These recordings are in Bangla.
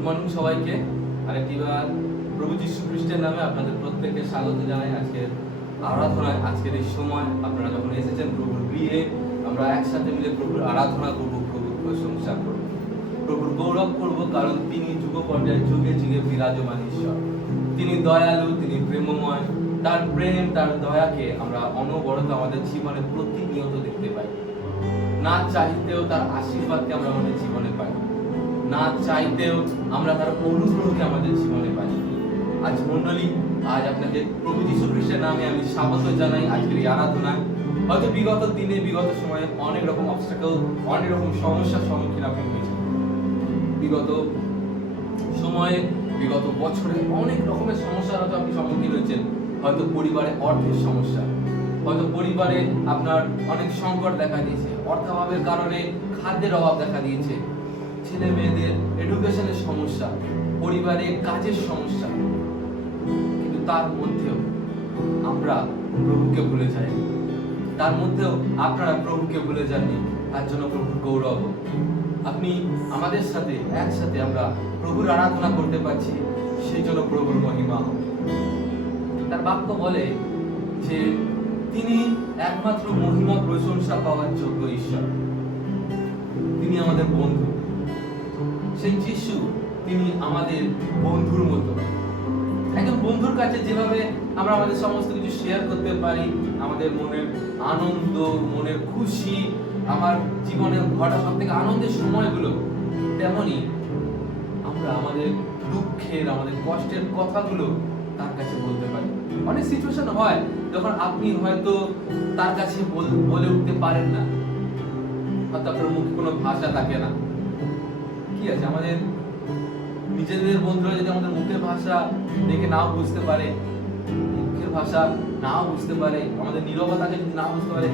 গুড মর্নিং সবাইকে। আরেকটিবার প্রভু যীশু খ্রিস্টের নামে আপনাদের প্রত্যেককে স্বাগত জানাই আজকের আরাধনায়। আজকের এই সময় আপনারা যখন এসেছেন প্রভুর গৃহে, আমরা একসাথে মিলে প্রভুর আরাধনা করব, প্রভুর প্রশংসা করব, প্রভুর গৌরব করব, কারণ তিনি যুগ পর্যায়ে যুগে যুগে বিরাজমান ঈশ্বর। তিনি দয়ালু, তিনি প্রেমময়। তার প্রেম, তার দয়াকে আমরা অনবরত আমাদের জীবনে প্রতিনিয়ত দেখতে পাই। না চাইতেও তার আশীর্বাদকে আমরা আমাদের জীবনে পাই, না চাইতেও আমরা তার অনুগ্রহকে আমাদের জীবনে পাই। আজ মণ্ডলী, আজ আপনাকে প্রভু যীশু খ্রিস্টের নামে আমি স্বাগত জানাই আজকের এই আরাধনায়। হয়তো বিগত দিনে, বিগত সময়ে অনেক রকম অবস্টাকল, অনেক রকম সমস্যার সম্মুখীন আপনি হয়েছেন। বিগত সময়ে, বিগত বছরে অনেক রকমের সমস্যার হয়তো আপনি সম্মুখীন হয়েছেন। হয়তো পরিবারে অর্থের সমস্যা, হয়তো পরিবারে আপনার অনেক সংকট দেখা দিয়েছে, অর্থাভাবের কারণে খাদ্যের অভাব দেখা দিয়েছে, ছেলে মেয়েদের এডুকেশনের সমস্যা, পরিবারে কাজের সমস্যা। কিন্তু তার মধ্যেও আমরা প্রভুকে ভুলে যাই, তার মধ্যেও আপনারা প্রভুকে ভুলে যাননি। তার জন্য প্রভুর গৌরব। আপনি আমাদের সাথে একসাথে আমরা প্রভুর আরাধনা করতে পারছি, সেই জন্য প্রভুর মহিমা। তার বাক্য বলে যে তিনি একমাত্র মহিমা প্রশংসা পাওয়ার যোগ্য ঈশ্বর। তিনি আমাদের বন্ধু। সেই যিশু, তিনি আমাদের বন্ধুর মতো। একজন বন্ধুর কাছে যেভাবে আমরা আমাদের সমস্ত কিছু শেয়ার করতে পারি, আমাদের মনের আনন্দ, মনের খুশি, আমার জীবনে ঘটা সব থেকে আনন্দের সময়গুলো, তেমনি আমরা আমাদের দুঃখের, আমাদের কষ্টের কথাগুলো তার কাছে বলতে পারি। অনেক সিচুয়েশন হয় যখন আপনি হয়তো তার কাছে বলে উঠতে পারেন না, হয়তো আপনার মুখে কোনো ভাষা থাকে না। কি আছে, আমাদের নিজেদের বন্ধুরা যদি আমাদের মুখের ভাষা দেখে নাও বুঝতে পারে, মুখের ভাষা নাও বুঝতে পারে, আমাদের নীরবতাকে যদি নাও বুঝতে পারে,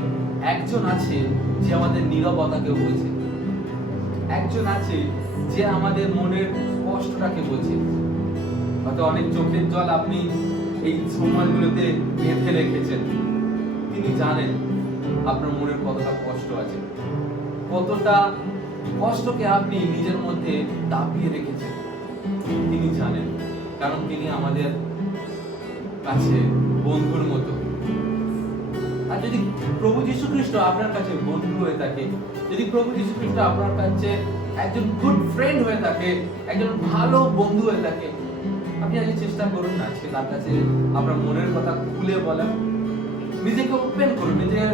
একজন আছে যে আমাদের নীরবতাকেও বোঝে। একজন আছে যে আমাদের মনের কষ্টটাকে বোঝে। হয়তো অনেক চোখের জল আপনি এই সময়গুলোতে বেঁধে রেখেছেন। তিনি জানেন আপনার মনের কতটা কষ্ট আছে, কতটা কষ্টকে আপনি নিজের মধ্যে দাবিয়ে রেখেছেন। তিনি জানেন, কারণ তিনি আমাদের কাছে বন্ধুর মতো। আর যদি প্রভু যীশু খ্রিস্ট আপনার কাছে বন্ধু হয়ে থাকে, যদি প্রভু যীশু খ্রিস্ট আপনার কাছে একজন গুড ফ্রেন্ড হয়ে থাকে, একজন ভালো বন্ধু হয়ে থাকে, আপনি আজ চেষ্টা করুন না আজকে তার কাছে আপনার মনের কথা খুলে বলা, নিজেকে ওপেন করুন, নিজের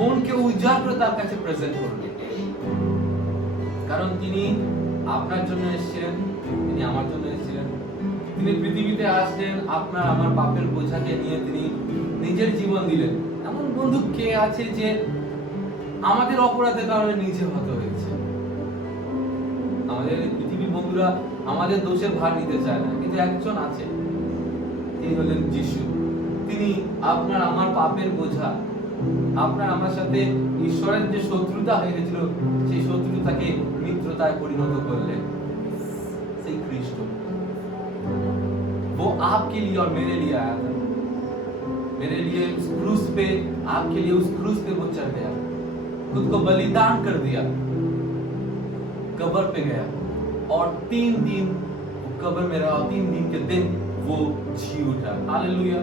মনকে উজাড় করে তার কাছে প্রেজেন্ট করুন। কারণ তিনি আপনার জন্য এসেছিলেন, তিনি আমার জন্য এসেছিলেন। তিনি পৃথিবীতে আসলেন আপনার আমার পাপের বোঝাকে নিয়ে, তিনি নিজের জীবন দিলেন। এমন বন্ধু কে আছে যে আমাদের অপরাধের কারণে নিজে হত হয়েছে? আমাদের পৃথিবীর বন্ধুরা আমাদের দোষের ভার নিতে চায় না, কিন্তু একজন আছে, তিনি হলেন যিশু। তিনি আপনার আমার পাপের বোঝা, আপনার আমার সাথে ঈশ্বরের যে শত্রুতা হয়ে গেছিল, সেই শত্রুতাকে মিত্রতায় পরিণত করলেন। সেই খ্রিস্ট, वो आपके लिए और मेरे लिए आया था। मेरे लिए उस क्रूस पे, आपके लिए उस क्रूस पे वो चढ़ गया, खुद को बलिदान कर दिया, कब्र पे गया और 3 दिन कब्र में रहा। 3 दिन के दिन वो जी उठा। हालेलुया।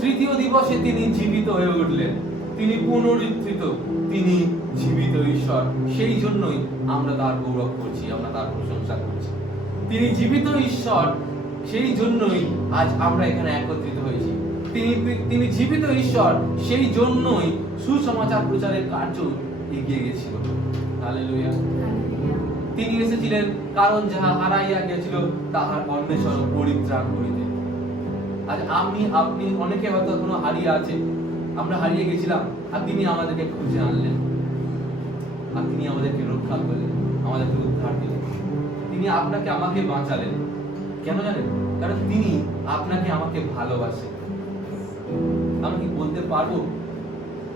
তৃতীয় দিবসে তিনি জীবিত হয়ে উঠলেন, তিনি পুনরুত্থিত, তিনি জীবিত ঈশ্বর। সেই জন্যই আমরা তার গৌরব করছি, আমরা তার প্রশংসা করছি। তিনি জীবিত ঈশ্বর, সেই জন্যই আজ আমরা এখানে একত্রিত হয়েছি। তিনি জীবিত ঈশ্বর, সেই জন্যই সুসমাচার প্রচারের কার্য এগিয়ে গেছিল। হালেলুয়া। তিনি এসেছিলেন কারণ যাহা হারাইয়া গেছিল তাহার অন্বেষণ পরিত্রাণ করিতে। আজ আপনি অনেকে হয়তো এখনো হারিয়ে আছে, আমরা হারিয়ে গেছিলাম, আর তিনি আমাদেরকে খুঁজে আনলেন, আর তিনি আমাদেরকে রক্ষা করলেন, আমাদেরকে উদ্ধার দিলেন। তিনি আপনাকে আমাকে বাঁচালেন। কেন জানেন? কারণ তিনি আপনাকে আমাকে ভালোবাসেন। আমি কি বলতে পারবো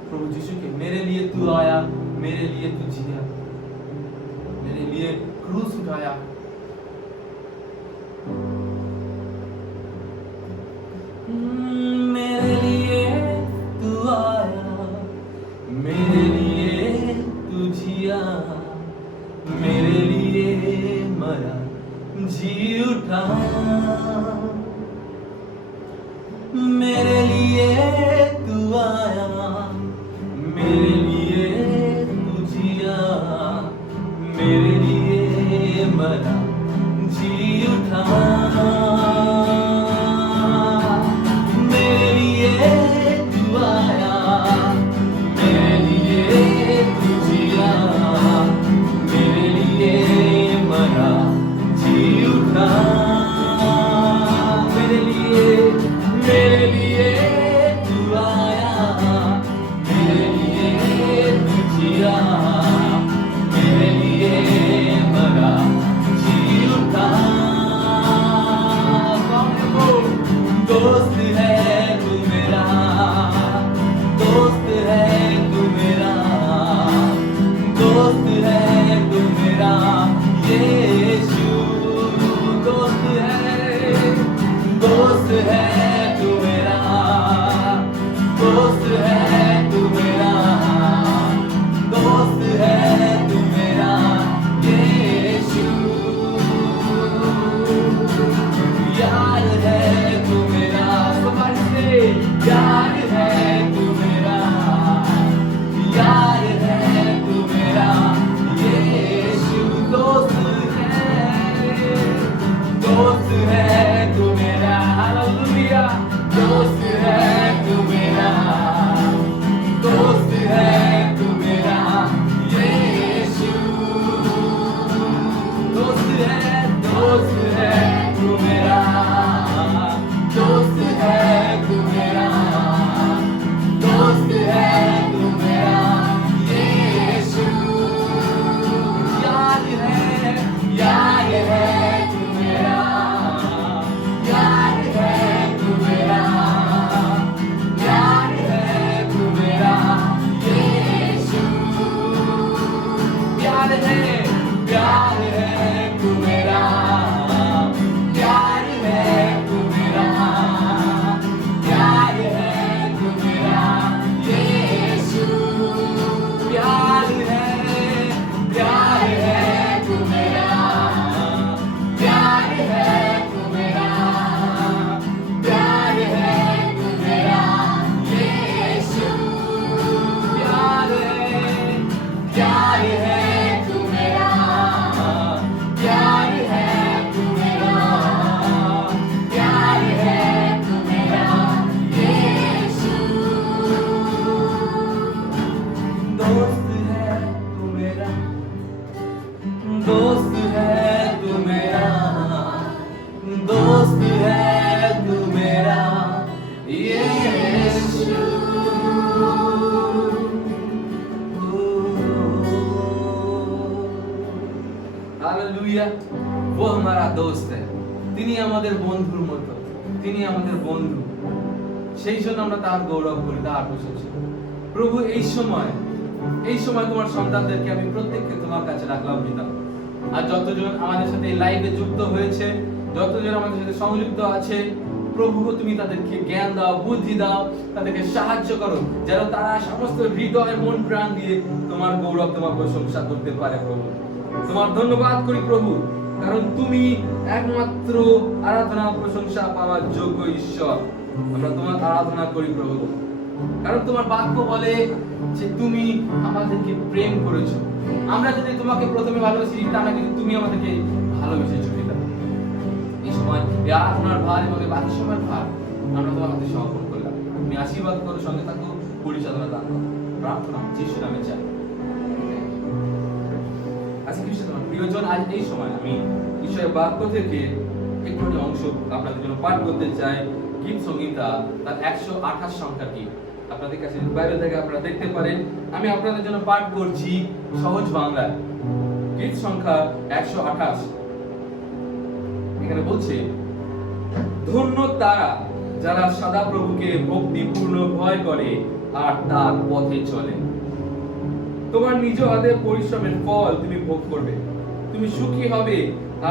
প্রভু যিশুকে, मेरे लिए तू आया, मेरे लिए तू जिया, मेरे लिए क्रूस उठाया। मेरे लिए तू आया, मेरे लिए तू जिया, मेरे लिए मरा, जी उठा, मेरे लिए तू आया, मेरे लिए तू जिया, मेरे लिए मरा, जी उठा, मेरे लिए तू आया, मेरे लिए तू जिया, मेरे लिए मरा, जी उठा, मेरे लिए तू आया, मेरे लिए तू जिया, मेरे लिए मरा, जी उठा। दोस्त है तू मेरा, दोस्त है तू मेरा, दोस्त है तू मेरा, यीशु दोस्त है, दोस्त है तू मेरा, दोस्त है तू मेरा, दोस्त है तू मेरा, यीशु यार है तू मेरा, समझ से यार है तू मेरा, यार है तू मेरा, यीशु दोस्त है तू मेरा, हालेलुया, दोस्त है तू मेरा, दोस्त है तू मेरा, यीशु दोस्त है तू मेरा, दोस्त है तू मेरा, दोस्त है तू मेरा, यीशु यार है तू मेरा, यार है तू मेरा, यार है तू मेरा, यीशु यार है तू मेरा, यार है तू मेरा, यार है तू मेरा, यीशु प्यार है तू मेरा, प्यार है तू मेरा, प्यार है तू मेरा, यीशु प्यार है तू मेरा, प्यार है तू मेरा, प्यार है तू मेरा, यीशु दोस्त है तू मेरा, दोस्त है तू मेरा, दोस्त है तू मेरा, यीशु हालेलुया, वो हमारा दोस्त है, তিনি আমাদের বন্ধুর মতো, তিনি আমাদের বন্ধু, সেই জন্য আমরা তার গৌরব করি, তার প্রশংসা করি। প্রভু এই সময় তোমার সন্তানদেরকে আমি প্রত্যেককে তোমার কাছে রাখলাম পিতা। আর যতজন আমাদের সাথে এই লাইভে যুক্ত হয়েছে, যতজন আমাদের সাথে সংযুক্ত আছে, প্রভু তুমি তাদেরকে জ্ঞান দাও, বুদ্ধি দাও, তাদেরকে সাহায্য করো, যেন তারা সমস্ত হৃদয় মন প্রাণ দিয়ে তোমার গৌরব, তোমার প্রশংসা করতে পারে। প্রভু তোমার ধন্যবাদ করি প্রভু, কারণ তুমি একমাত্র আরাধনা প্রশংসা পাওয়ার যোগ্য ঈশ্বর। আমরা তোমার আরাধনা করি প্রভু, কারণ তোমার বাক্য বলে যে তুমি আমাদেরকে প্রেম করেছো। আমরা যদি তোমাকে প্রথমে ভালোবাসি, তা না কিন্তু তুমি আমাদেরকে ভালোবেসেছো পিতা। এই সময় এই আরাধনার ভার এবং বাকি সময়ের ভার আমরা তোমার হাতে সমর্পণ করলাম। তুমি আশীর্বাদ করো, সঙ্গে থাকো, পরিচালনা দান করো। প্রার্থনা যিশু নামে চাই। আজকে তোমার প্রিয়জন, আজ এই সময় আমি ঈশ্বরের বাক্য থেকে একটু অংশ আপনাদের জন্য পাঠ করতে চাই। গীত সংহিতা তার 128 সংখ্যাটি আপনাদের কাছে বাইরে থেকে আপনারা দেখতে পারেন। আমি আপনাদের জন্য পাঠ করছি সহজ বাংলায়। গীত সংখ্যা 128। এখানে বলছে, ধন্য তারা যারা সদা প্রভুকে ভক্তিপূর্ণ ভয় করে আর তার পথে চলে। তোমার নিজ হাতে পরিশ্রমের ফল তুমি ভোগ করবে, তুমি সুখী হবে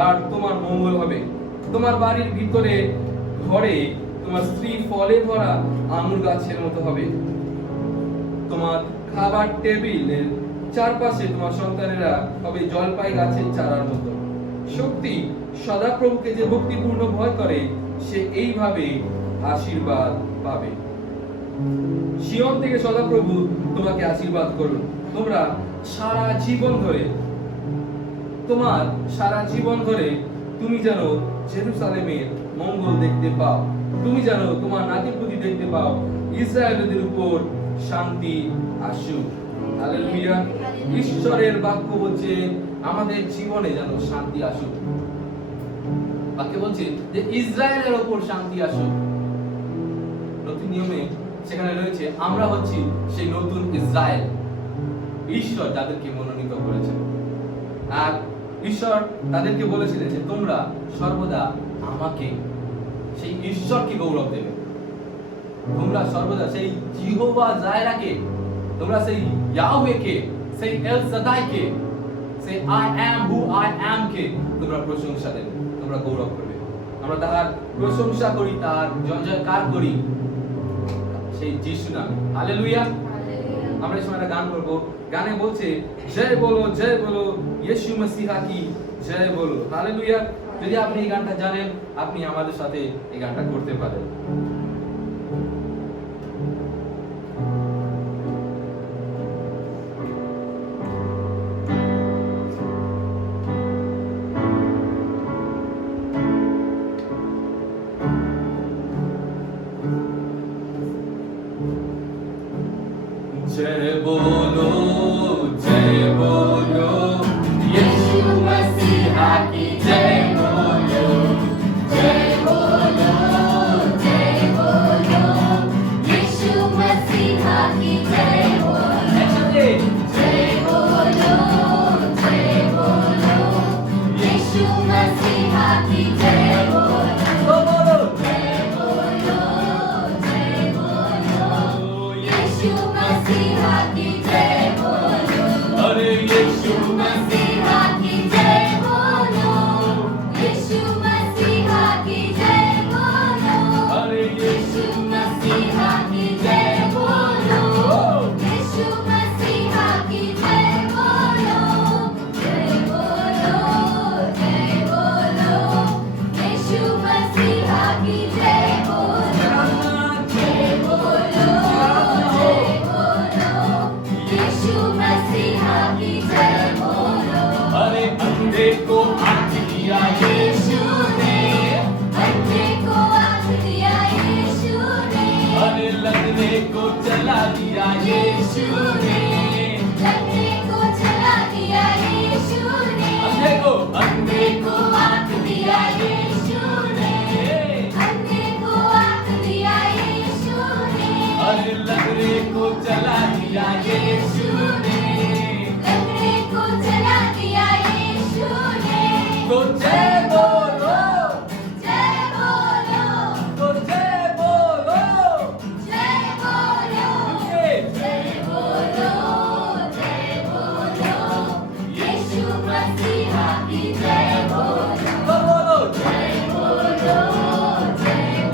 আর তোমার মঙ্গল হবে। তোমার বাড়ির ভিতরে ঘরে তোমার স্ত্রী ফলে ভরা আঙুর গাছের মতো হবে। তোমার খাবার টেবিলের চারপাশে তোমার সন্তানেরা হবে জলপাই গাছের চারার মতো। শক্তি। সদাপ্রভুকে যে ভক্তিপূর্ণ ভয় করে সে এইভাবে আশীর্বাদ পাবে। সিয়ন থেকে সদাপ্রভু তোমাকে আশীর্বাদ করুন। তোমরা সারা জীবন ধরে তুমি যেন জেরুসালেমের মঙ্গল দেখতে পাও, তুমি যেন তোমার নাতিপুতি দেখতে পাও, ইসরায়েলদের উপর শান্তি আসুক। হালেলুয়া। ঈশ্বরের বাক্য বলছে আমাদের জীবনে যেন শান্তি আসুক। বাক্য বলছে যে ইসরায়েলের উপর শান্তি আসুক। নতুন নিয়মে সেখানে রয়েছে আমরা হচ্ছি সেই নতুন ইসরায়েল। ঈশ্বর তাদেরকে মনোনীত করেছেন, আর ঈশ্বর তাদেরকে বলেছিলেন যে তোমরা সর্বদা আমাকে, সেই ঈশ্বরকে গৌরব দেবে। তোমরা সর্বদা সেই জিহোভা জায়রাকে, তোমরা সেই ইয়াহওয়েকে, সেই এল সাদাইকে, সেই I am who I am কে তোমরা প্রশংসা দেবে, তোমরা গৌরব করবে। আমরা তার প্রশংসা করি, তার জয় জয়কার করি সেই যিশু নামে। হালেলুয়া। আমরা এই সময় একটা গান করব। গানে বলছে জয় বলো ইয়েশু মসিহা কি জয় বলো। হালেলুয়া। যদি আপনি এই গানটা জানেন, আপনি আমাদের সাথে এই গানটা করতে পারেন। जय बोलो यीशु मसीहा की जय बोलो यीशु मसीहा की जय बोलो यीशु मसीहा की जय बोलो यीशु मसीहा की जय बोलो अरे यीशु मसीहा की जय बोलो यीशु मसीहा की जय बोलो अरे यीशु मसीहा की जय बोलो यीशु मसीहा की जय बोलो जय बोलो यीशु मसीहा की जय बोलो यीशु मसीहा की जय बोलो अरे अंधे को आँख दिया यीशु ने, अंधे को आँख दिया यीशु ने अरे लंगड़े को चला दिया यीशु ने, लंगड़े को चला दिया यीशु ने अंधे को आँख दिया यीशु ने अंधे को आँख दिया यीशु ने अरे लंगड़े को चला दिया यीशु ने, लंगड़े को चला दिया यीशु ने तो जय बोलो जय बोलो तो जय बोलो जय बोलो जय बोलो यीशु मसीहा की जय बोलो तो बोलो जय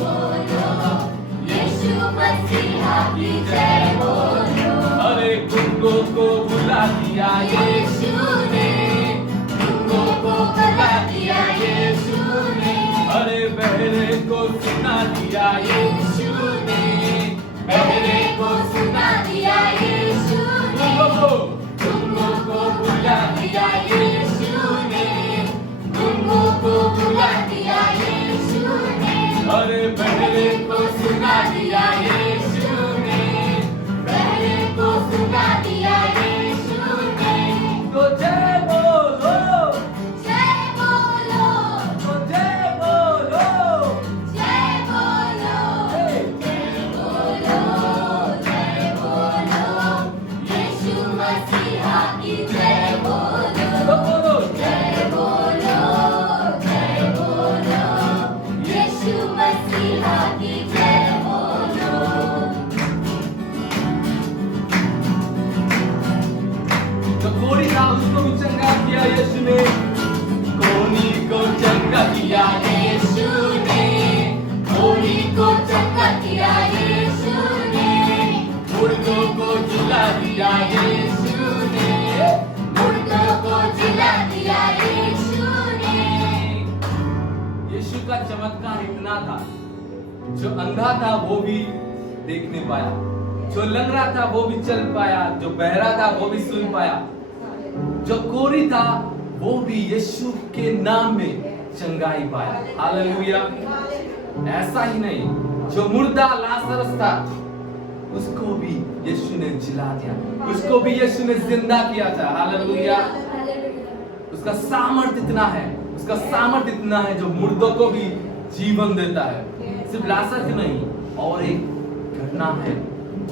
बोलो यीशु मसीहा की जय बोलो अरे गुंगों को बुला दिया यीशु ने तुमको को बुला दिया यीशु ने अरे बहरे को सुना दिया यीशु ने बहरे को सुना दिया यीशु ने तुमको को बुला दिया यीशु ने तुमको को बुला दिया यीशु ने अरे बहरे को सुना दिया यीशु ने, बहरे को सुना दिया यीशु ने तो जय बोलो जय बोलो तो जय बोलो जय बोलो यीशु मसीहा की जय बोलो तो बोलो जय बोलो यीशु मसीहा की जय बोलो तो कोड़ी था उसको भी चंगा किया यीशु ने, कोनी को चंगा किया यीशु ने कोड़ी को चंगा किया यीशु ने मुर्दों को जिला दिया यीशु ने, मुर्दों को जिला दिया यीशु ने बना था, जो अंधा था वो भी देखने पाया, जो लंगड़ा था वो भी चल पाया, जो बहरा था वो भी सुन पाया, जो कोरी था वो भी यीशु के नाम में चंगाई पाया। हालेलुया। ऐसा ही नहीं, जो मुर्दा लाजरस था उसको भी यीशु ने जिला दिया, उसको भी यीशु ने जिंदा किया था। हालेलुया। उसका सामर्थ इतना है, उसका सामर्थ इतना है जो मुर्दों को भी जीवन देता है। सिर्फ लाजर ही नहीं, और एक घटना है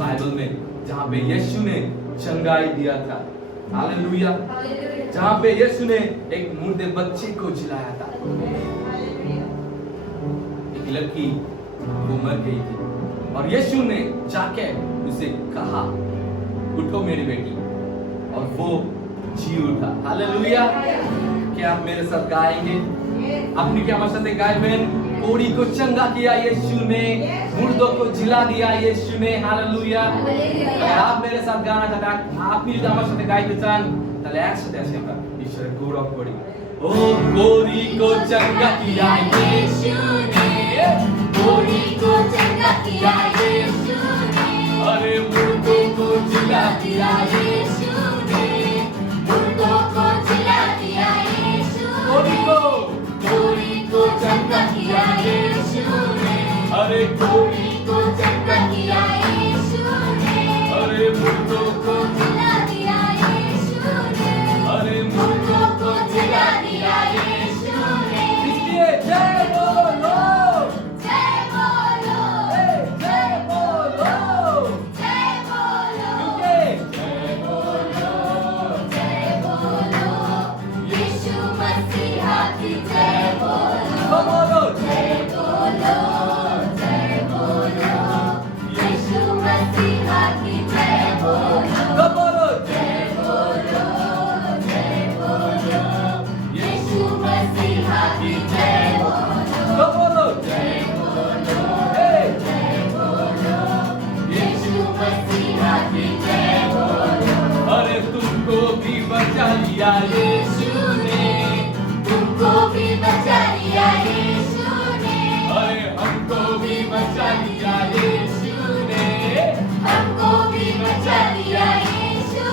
बाइबल में जहां पे यीशु ने चंगाई दिया था। हालेलुया। जहां पे यीशु ने एक मुर्दे बच्चे को जिलाया था। एक लड़की वो मर गई थी और यीशु ने जाके उसे कहा, उठो मेरी बेटी, और वो जी उठा। हालेलुया। क्या आप मेरे साथ गाएंगे? अपनी क्या हमारे साथ गाएं? कोड़ी को चंगा किया यीशु ने, मुर्दों को जिला दिया यीशु ने। हालेलुया। अगर आप मेरे साथ गाना चाहते हैं, আপনি যদি আমার সাথে গাইতে চান, তাহলে একসাথে আসি আমরা ঈশ্বরের গৌরব করি। ও कोड़ी को चंगा किया यीशु ने, कोड़ी को चंगा किया यीशु ने, अरे मुर्दों को जिला दिया यीशु ने, मुर्दों को जिला दिया यीशु ने, कोड़ी को चंगा किया यीशु ने, अरे कोड़ी को चंगा किया यीशु ने, अरे मुर्दों को जिला दिया यीशु ने, अरे मुर्दों को जिला दिया यीशु ने। इसलिए जय बोलो, जय बोलो, जय बोलो, जय बोलो, क्योंकि जय बोलो, यीशु मसीहा की जय बोलो, बोलो जय बोलो, यीशु मसीहा की जय बोलो, बोलो जय बोलो, यीशु मसीहा की जय बोलो, बोलो जय बोलो, यीशु मसीहा की जय बोलो। अरे तुमको भी बचा लिया यीशु ने, तुमको भी बचा लिया यीशु ने, अरे हमको भी बचा लिया यीशु ने, हमको भी बचा लिया यीशु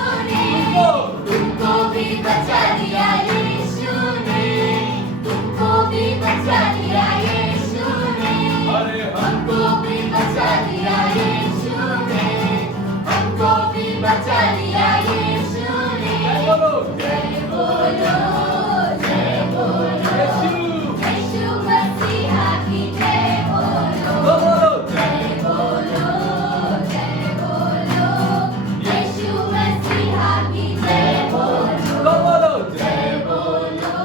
ने, तुमको भी बचा लिया यीशु ने, तुमको भी बचा लिया यीशु ने, अरे हमको भी बचा लिया यीशु ने, हमको भी बचा लिया यीशु ने। बोलो जय बोलो, जय बोलो, यीशु, यीशु मसीहा की जय बोलो, बोलो जय बोलो, यीशु मसीहा की जय बोलो, बोलो जय बोलो,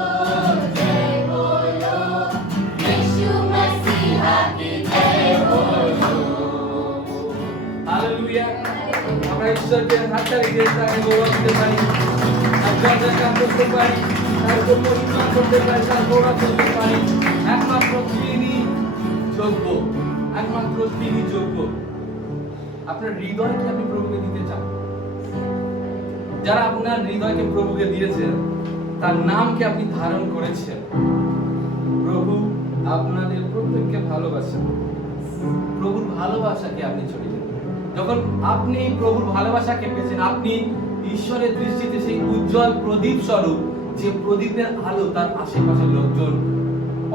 यीशु मसीहा की जय बोलो। हालेलुया। আমরা ঈশ্বরকে হাততালি দিয়ে তাকে গৌরব দিতে পারি, আর জয় গান করতে পারি, তার মহিমা করতে পারি, তার গৌরব করতে পারি। একমাত্র তিনি যোগ্য, একমাত্র তিনি যোগ্য। আপনার হৃদয় কি আপনি প্রভুকে দিতে চান? যারা আপনার হৃদয়কে প্রভুকে দিয়েছেন, তার নামকে আপনি ধারণ করেছেন, প্রভু আপনাদের প্রত্যেককে ভালোবাসেন। প্রভুর ভালোবাসাকে আপনি চলে যান। যখন আপনি প্রভুর ভালোবাসাকে পেয়েছেন, আপনি ঈশ্বরের দৃষ্টিতে সেই উজ্জ্বল প্রদীপ স্বরূপ, যে প্রদীপের আলো তার আশেপাশের লোকজন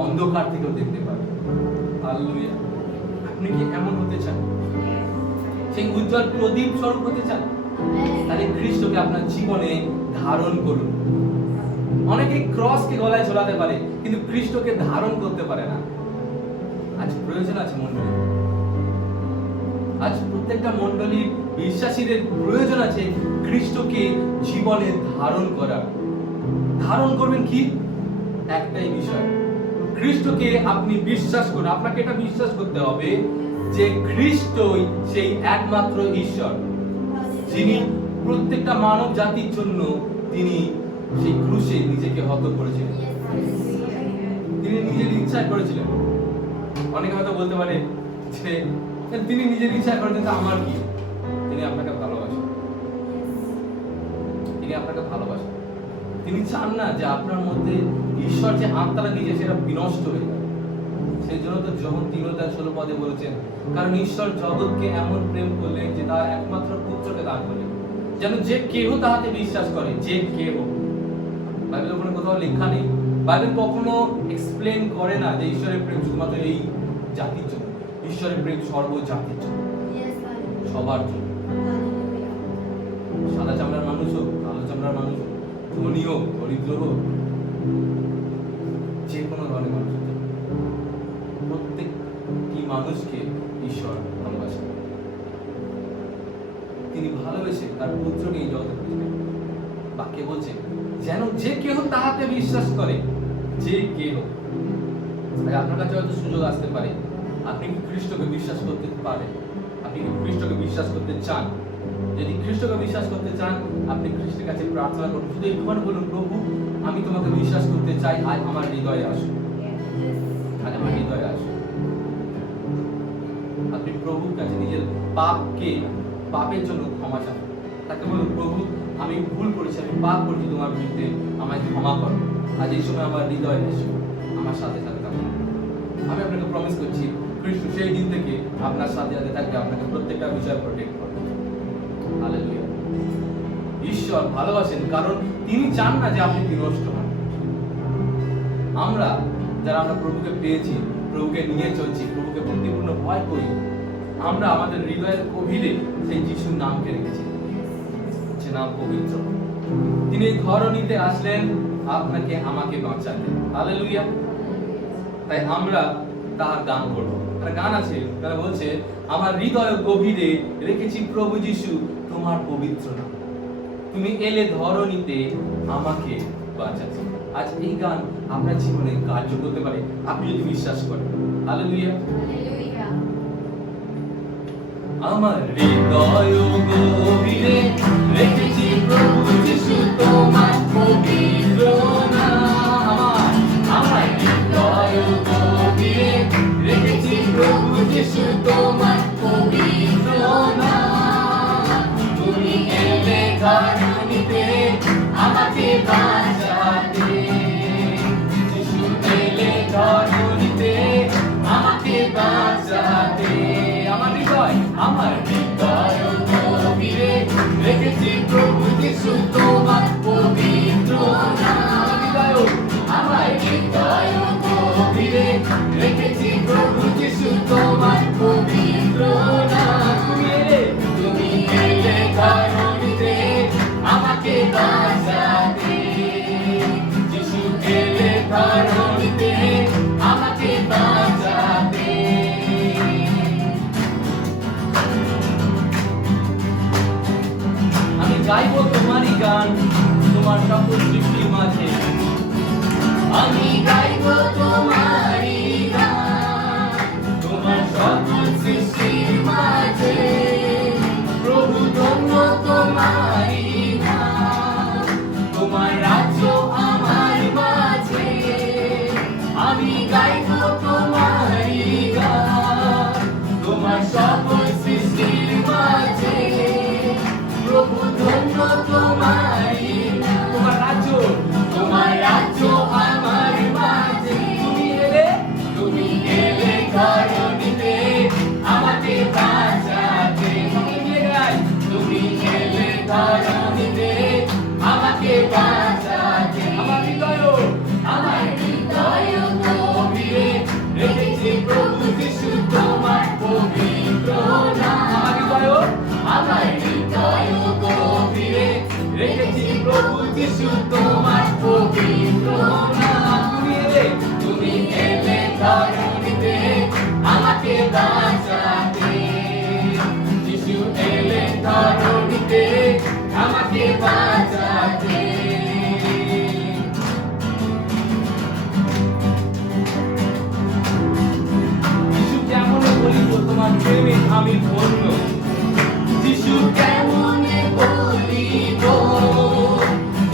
অন্ধকার থেকেও দেখতে পাবে। হালেলুয়া। আপনি কি এমন হতে চান? সেই উজ্জ্বল প্রদীপ স্বরূপ হতে চান? তাহলে খ্রিস্টকে আপনার জীবনে ধারণ করুন। অনেকে ক্রসকে গলায় ঝোলাতে পারে, কিন্তু খ্রিস্টকে ধারণ করতে পারে না। আজ প্রয়োজন আছে মণ্ডলী, আজ প্রত্যেকটা মণ্ডলীর বিশ্বাসীদের প্রয়োজন আছে খ্রিস্টকে জীবনে ধারণ করা। ধারণ করবেন কি? একটাই বিষয়, খ্রিস্টকে আপনি বিশ্বাস করুন। আপনাকে এটা বিশ্বাস করতে হবে যে খ্রিস্টই সেই একমাত্র ঈশ্বর, যিনি প্রত্যেকটা মানব জাতির জন্য তিনি সেই ক্রুশে নিজেকে হত করেছিলেন। তিনি নিজের ইচ্ছা করেছিলেন। অনেকে হয়তো বলতে পারে যে তিনি নিজের ইচ্ছা করেছেন, তা আমার কি? তিনি আপনাকে ভালোবাসেন, তিনি আপনাকে ভালোবাসেন। তিনি চান না যে আপনার মধ্যে ঈশ্বর যে আত্মাটা নিজে সেটা বিনষ্ট হয়ে যায়। সেই জন্য তো যখন 3:16 বলেছেন, কারণ ঈশ্বর জগৎকে এমন প্রেম করলেন যে তার একমাত্র পুত্রকে দান করলেন, যেন যে কেহ তাহাতে বিশ্বাস করে, যে কেহ। বাইবেলের ওখানে কোথাও লেখা নেই, বাইবেল কখনো এক্সপ্লেন করে না যে ঈশ্বরের প্রেম শুধুমাত্র এই জাতির জন্য। ঈশ্বরের প্রেম সর্বজাতির জন্য, সবার জন্য। সাদা চামড়ার মানুষ হোক, কালো চামড়ার মানুষ হোক, ধনী হোক, দরিদ্র হোক, যে কোনো ধরনের মানুষ হোক, প্রত্যেকটি মানুষকে ঈশ্বর ভালোবাসেন। তিনি ভালোবেসে তার পুত্রকে এই জগতে পাঠিয়েছেন। বাক্যে বলছে যেন যে কেহ তাহাতে বিশ্বাস করে, যে কেহ। আপনার কাছে হয়তো সুযোগ আসতে পারে, আপনি কি খ্রিস্টকে বিশ্বাস করতে পারেন? আপনি কি খ্রিস্টকে বিশ্বাস করতে চান? যদি খ্রিস্টকে বিশ্বাস করতে চান, আপনি খ্রিস্টের কাছে প্রার্থনা করুন, শুধু একবার বলুন, প্রভু আমি তোমাকে বিশ্বাস করতে চাই, আজ আমার হৃদয়ে আসো, আজ আমার হৃদয়ে আসো। আপনি প্রভুর কাছে নিজের পাপের জন্য ক্ষমা চান। তাকে বলুন, প্রভু আমি ভুল করেছি, আমি পাপ করেছি তোমার বিরুদ্ধে, আমায় ক্ষমা করো, আজ এই সময় আমার হৃদয়ে এসো, আমার সাথে সাথে থাকো। আমি আপনাকে প্রমিস করছি, খ্রিস্ট সেই দিন থেকে আপনার সাথে সাথে থাকবে, আপনাকে প্রত্যেকটা বিষয় প্রোটেক্ট করবে। হালেলুয়া। ঈশ্বর ভালোবাসেন কারণ তিনি চান না যে আপনি বিনষ্ট হন। আমরা যারা আমরা প্রভুকে পেয়েছি, প্রভুকে নিয়ে চলছি, প্রভুকে ভক্তিপূর্ণ ভয় করি, আমরা আমাদের হৃদয়ের গভীরে সেই যিশুর নামকে রেখেছি, যে নাম পবিত্র। তিনি এই ধরনীতে আসলেন আপনাকে আমাকে বাঁচাতে। হালেলুয়া। তাই আমরা তার গান করব। একটা গান আছে, তারা বলছে, আমার হৃদয় গভীরে রেখেছি প্রভু যিশু তোমার পবিত্র নাম, তুমি এলে ধরনীতে আমাকে বাঁচাতে। আজ এই গান আপনার জীবনে কার্য করতে পারে, আপনি যদি বিশ্বাস করেন। হালেলুয়া। আমার হৃদয় গভীরে রেখেছি প্রভু যিশু তোমার পবিত্র নাম, আমার হৃদয় গভীরে রেখেছি প্রভু যিশু তোমার পবিত্র নাম, তুমি এলে ধরনীতে আমাকে বাঁচাতে, যিশু এলে ধরনীতে আমাকে বাঁচাতে। আমার হৃদয় গভীরে রেখেছি প্রভু যিশু তোমার পবিত্র নাম, আমার হৃদয় গভীরে রেখেছি প্রভু যিশু তোমার পবিত্র নাম, তুমি এলে ধরনীতে আমাকে বাঁচাতে, যিশু এলে ধরনীতে আমাকে বাঁচাতে। গাইব তোমারই গান তোমার সকল সৃষ্টির মাঝে, আমি গাইব তোমারই গান তোমার সকল সৃষ্টির মাঝে, প্রভু ধন্য তোমারই নাম, তোমার রাজ্য আমার মাঝে, আমি গাইব তোমারই গান তোমার সকল সৃষ্টির মাঝে, প্রভু ধন্য তোমারই নাম, তোমার রাজ্য আমার মাঝে, তুমি এলে ধরনীতে আমাকে বাঁচাতে, তুমি এলে ধরনীতে আমাকে বাঁচাতে। আমার হৃদয় গভীরে রেখেছি প্রভু যিশু তোমার পবিত্র নাম, আমার হৃদয় গভীরে রেখেছি প্রভু যিশু তোমার পবিত্র নাম, তুমি এলে ধরনীতে আমাকে বাঁচাতে, যিশু এলে ধরনীতে আমাকে বাঁচাতে। যিশু কেমন বলিব তোমার প্রেমে আমি ধন্য, যিশু কেমন বলিব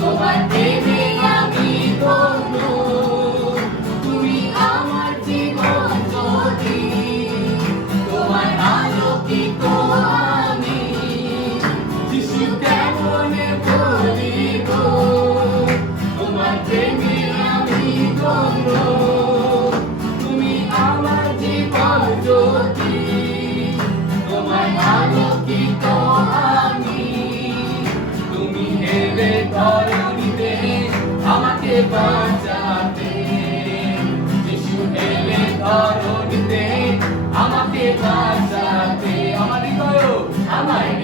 তোমার প্রেমে আমি ধন্য, তুমি আমার জীবন যদি বাঁচাতে। যিশু এলে ধরণীতে আমাকে বাঁচাতে। আমার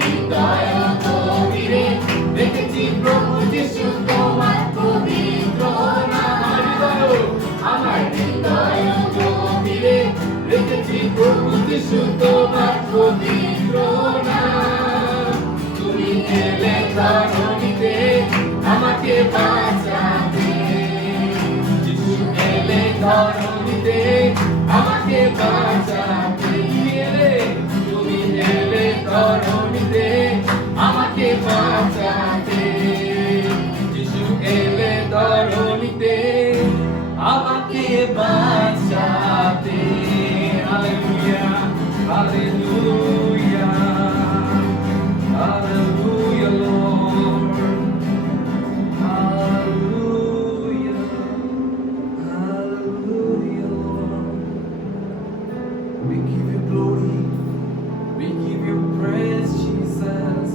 হৃদয় গভীরে দেখেছি প্রভু যিশু তোমার পবিত্র নাম। আমার হৃদয় গভীরে দেখেছি প্রভু যিশু তোমার পবিত্র নাম। তুমি এলে ধরণীতে আমাকে বাঁচাতে। যিশু এলে ধরণীতে আমাকে বাঁচাতে। তুমি এলে ধরণীতে আমাকে বাঁচাতে। যিশু এলে ধরণীতে আমাকে বাঁচাতে। Hallelujah hallelujah hallelujah Lord hallelujah hallelujah Lord. We give you glory, we give you praise Jesus.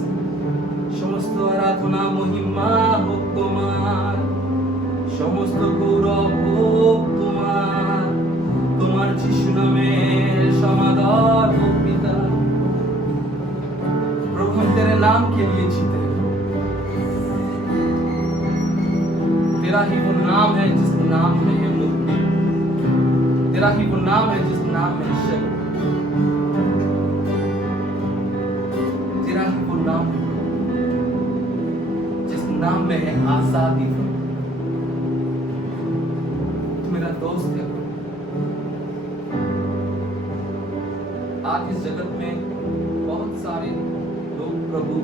সমস্ত আরাধনা মহিমা হোক তোমার, সমস্ত গৌরব হোক তোমার। তোমার যিশু নামে সমাদর হোক পিতা। प्रभु हम तेरे नाम के लिए जीते हैं। तेरा ही वो नाम है जिस नाम में है मुक्ति। तेरा ही वो नाम है जिस नाम में है शक्ति। तेरा ही वो नाम है जिस नाम में है आजादी। तू मेरा दोस्त है। आज इस जगत में बहुत सारे लोग प्रभु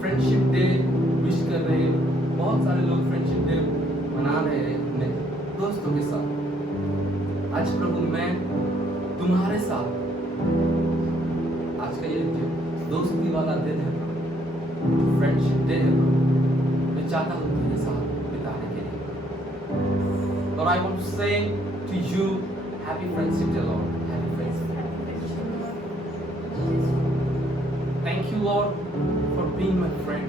फ्रेंडशिप डे विश कर रहे हैं। बहुत सारे लोग फ्रेंडशिप डे मना रहे हैं अपने दोस्तों के साथ। आज प्रभु मैं तुम्हारे साथ, आज का ये जो दोस्ती वाला दिन है, फ्रेंडशिप डे है, मैं चाहता हूँ तुम्हारे साथ बिताने के लिए। और I want to say to you, happy friendship day, Lord. Happy friendship. Thank you, Lord, for being my friend.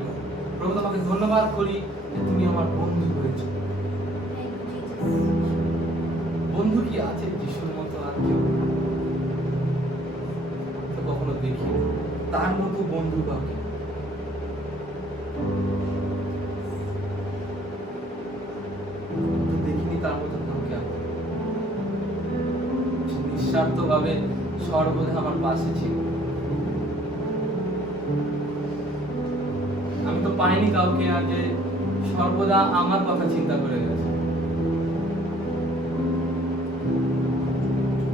প্রভু তোমাকে ধন্যবাদ করি যে তুমি আমার বন্ধু হয়েছো। বন্ধু কি আছে যিশুর মতো আর কেউ? তো কখনো দেখি তার মতো বন্ধু কাউকে। দেখিনি তার মতো কাউকে। নিঃস্বার্থভাবে সর্বদা আমার পাশে ছিল। আমি তো পাইনি কাউকে আর যে সর্বদা আমার কথা চিন্তা করে গেছে।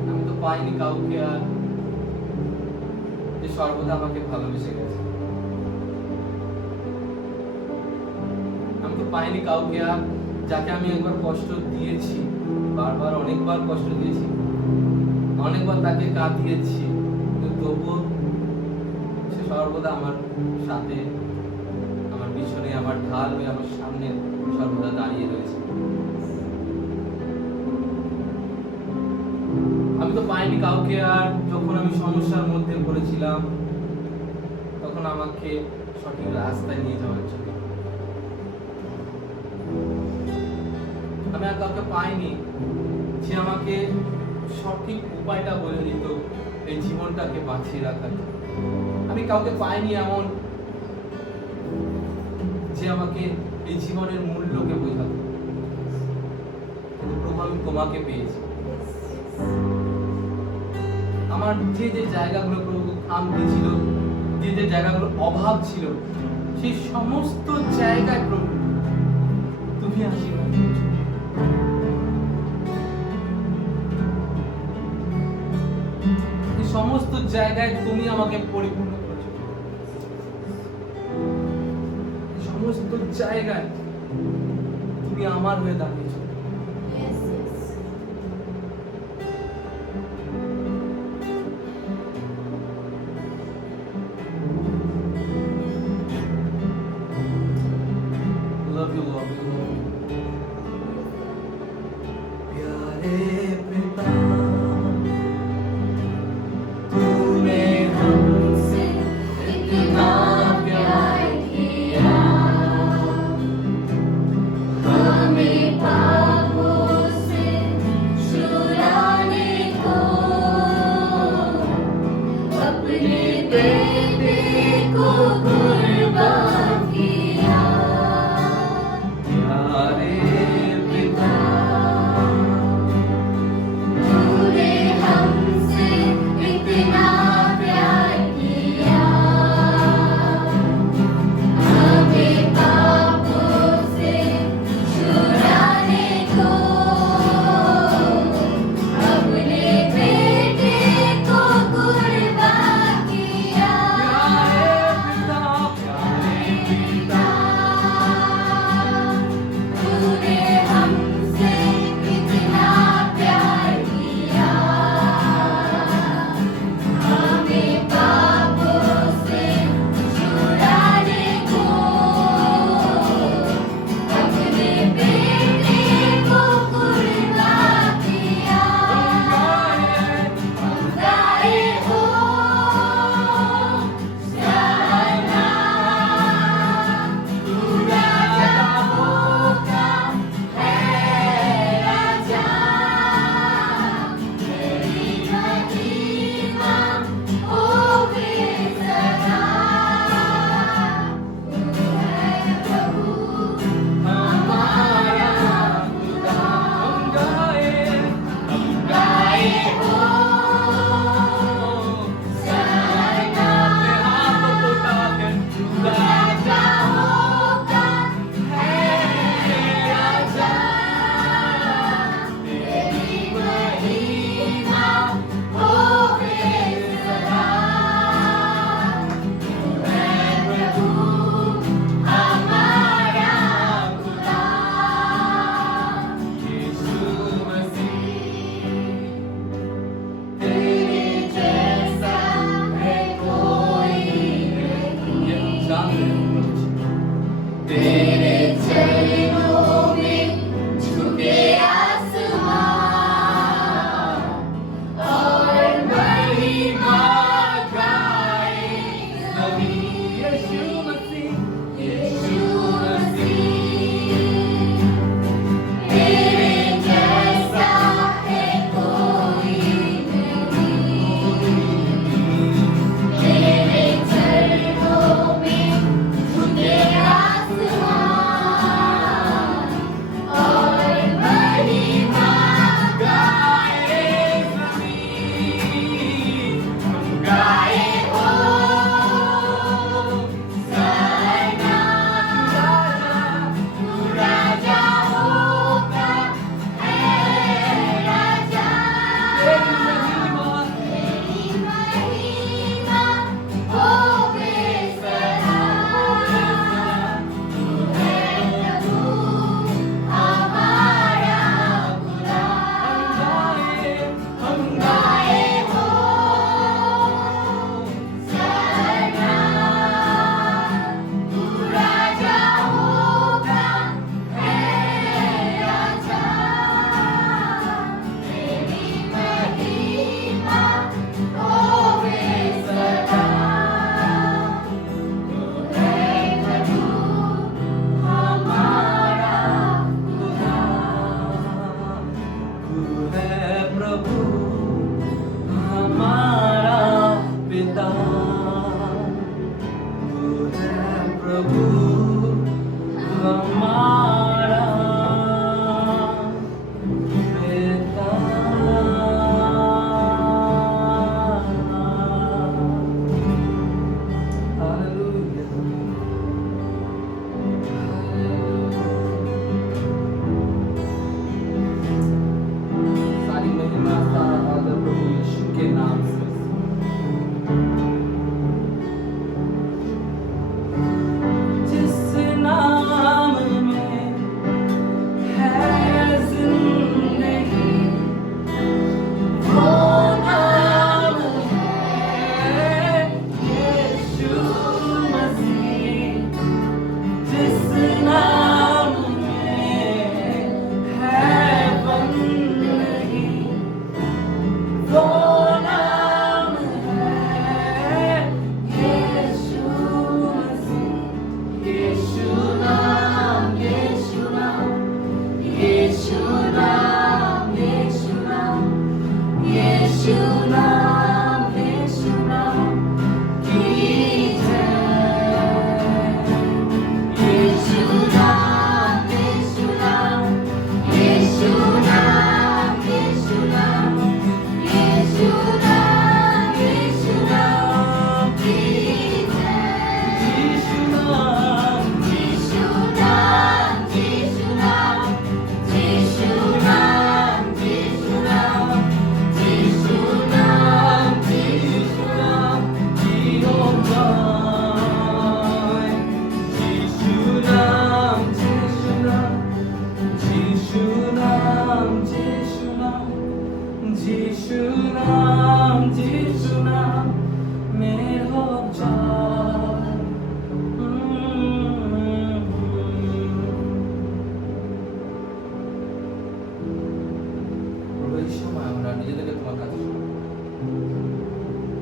আমি তো পাইনি কাউকে আর যে সর্বদা আমাকে ভালোবেসে গেছে। আমি তো পাইনি কাউকে আর যাকে আমি একবার কষ্ট দিয়েছি, বারবার অনেকবার কষ্ট দিয়েছি, অনেকবার তাকে কাঁদিয়েছি, কিন্তু তবুও সে সর্বদা আমার সাথে, আমার পিছনে, আমার ঢাল হয়ে আমার সামনে সর্বদা দাঁড়িয়ে রয়েছে। আমি তো পাইনি কাউকে আর যখন আমি সমস্যার মধ্যে পড়েছিলাম তখন আমাকে সঠিক রাস্তায় নিয়ে যাওয়ার জন্য। আমি আর কাউকে পাইনি যে আমাকে সঠিক উপায়টা বলে দিত এই জীবনটাকে বাঁচিয়ে রাখার। আমি কাউকে পাইনি এমন যে আমাকে এই জীবনের মূল্যকে বোঝাতো। কিন্তু প্রভু আমি তোমাকে পেয়েছি। আমার যে যে জায়গাগুলো প্রভু খামতি ছিল, যে যে জায়গাগুলো অভাব ছিল, সেই সমস্ত জায়গায় প্রভু তুমি আশীর্বাদ করেছো। এই সমস্ত জায়গায় তুমি আমাকে পরিপূর্ণ করেছো। এই সমস্ত জায়গায় তুমি আমার হয়ে দাঁড়িয়েছো। Love you, Lord. We love you. प्यारे पिता, तूने हमसे इतना प्यार किया, हमें प्यारे पिता तूने हमसे इतना प्यार किया, हमें पापों से छुड़ाने को अपने बेटे को कुर्बान किया। प्यारे पिता तूने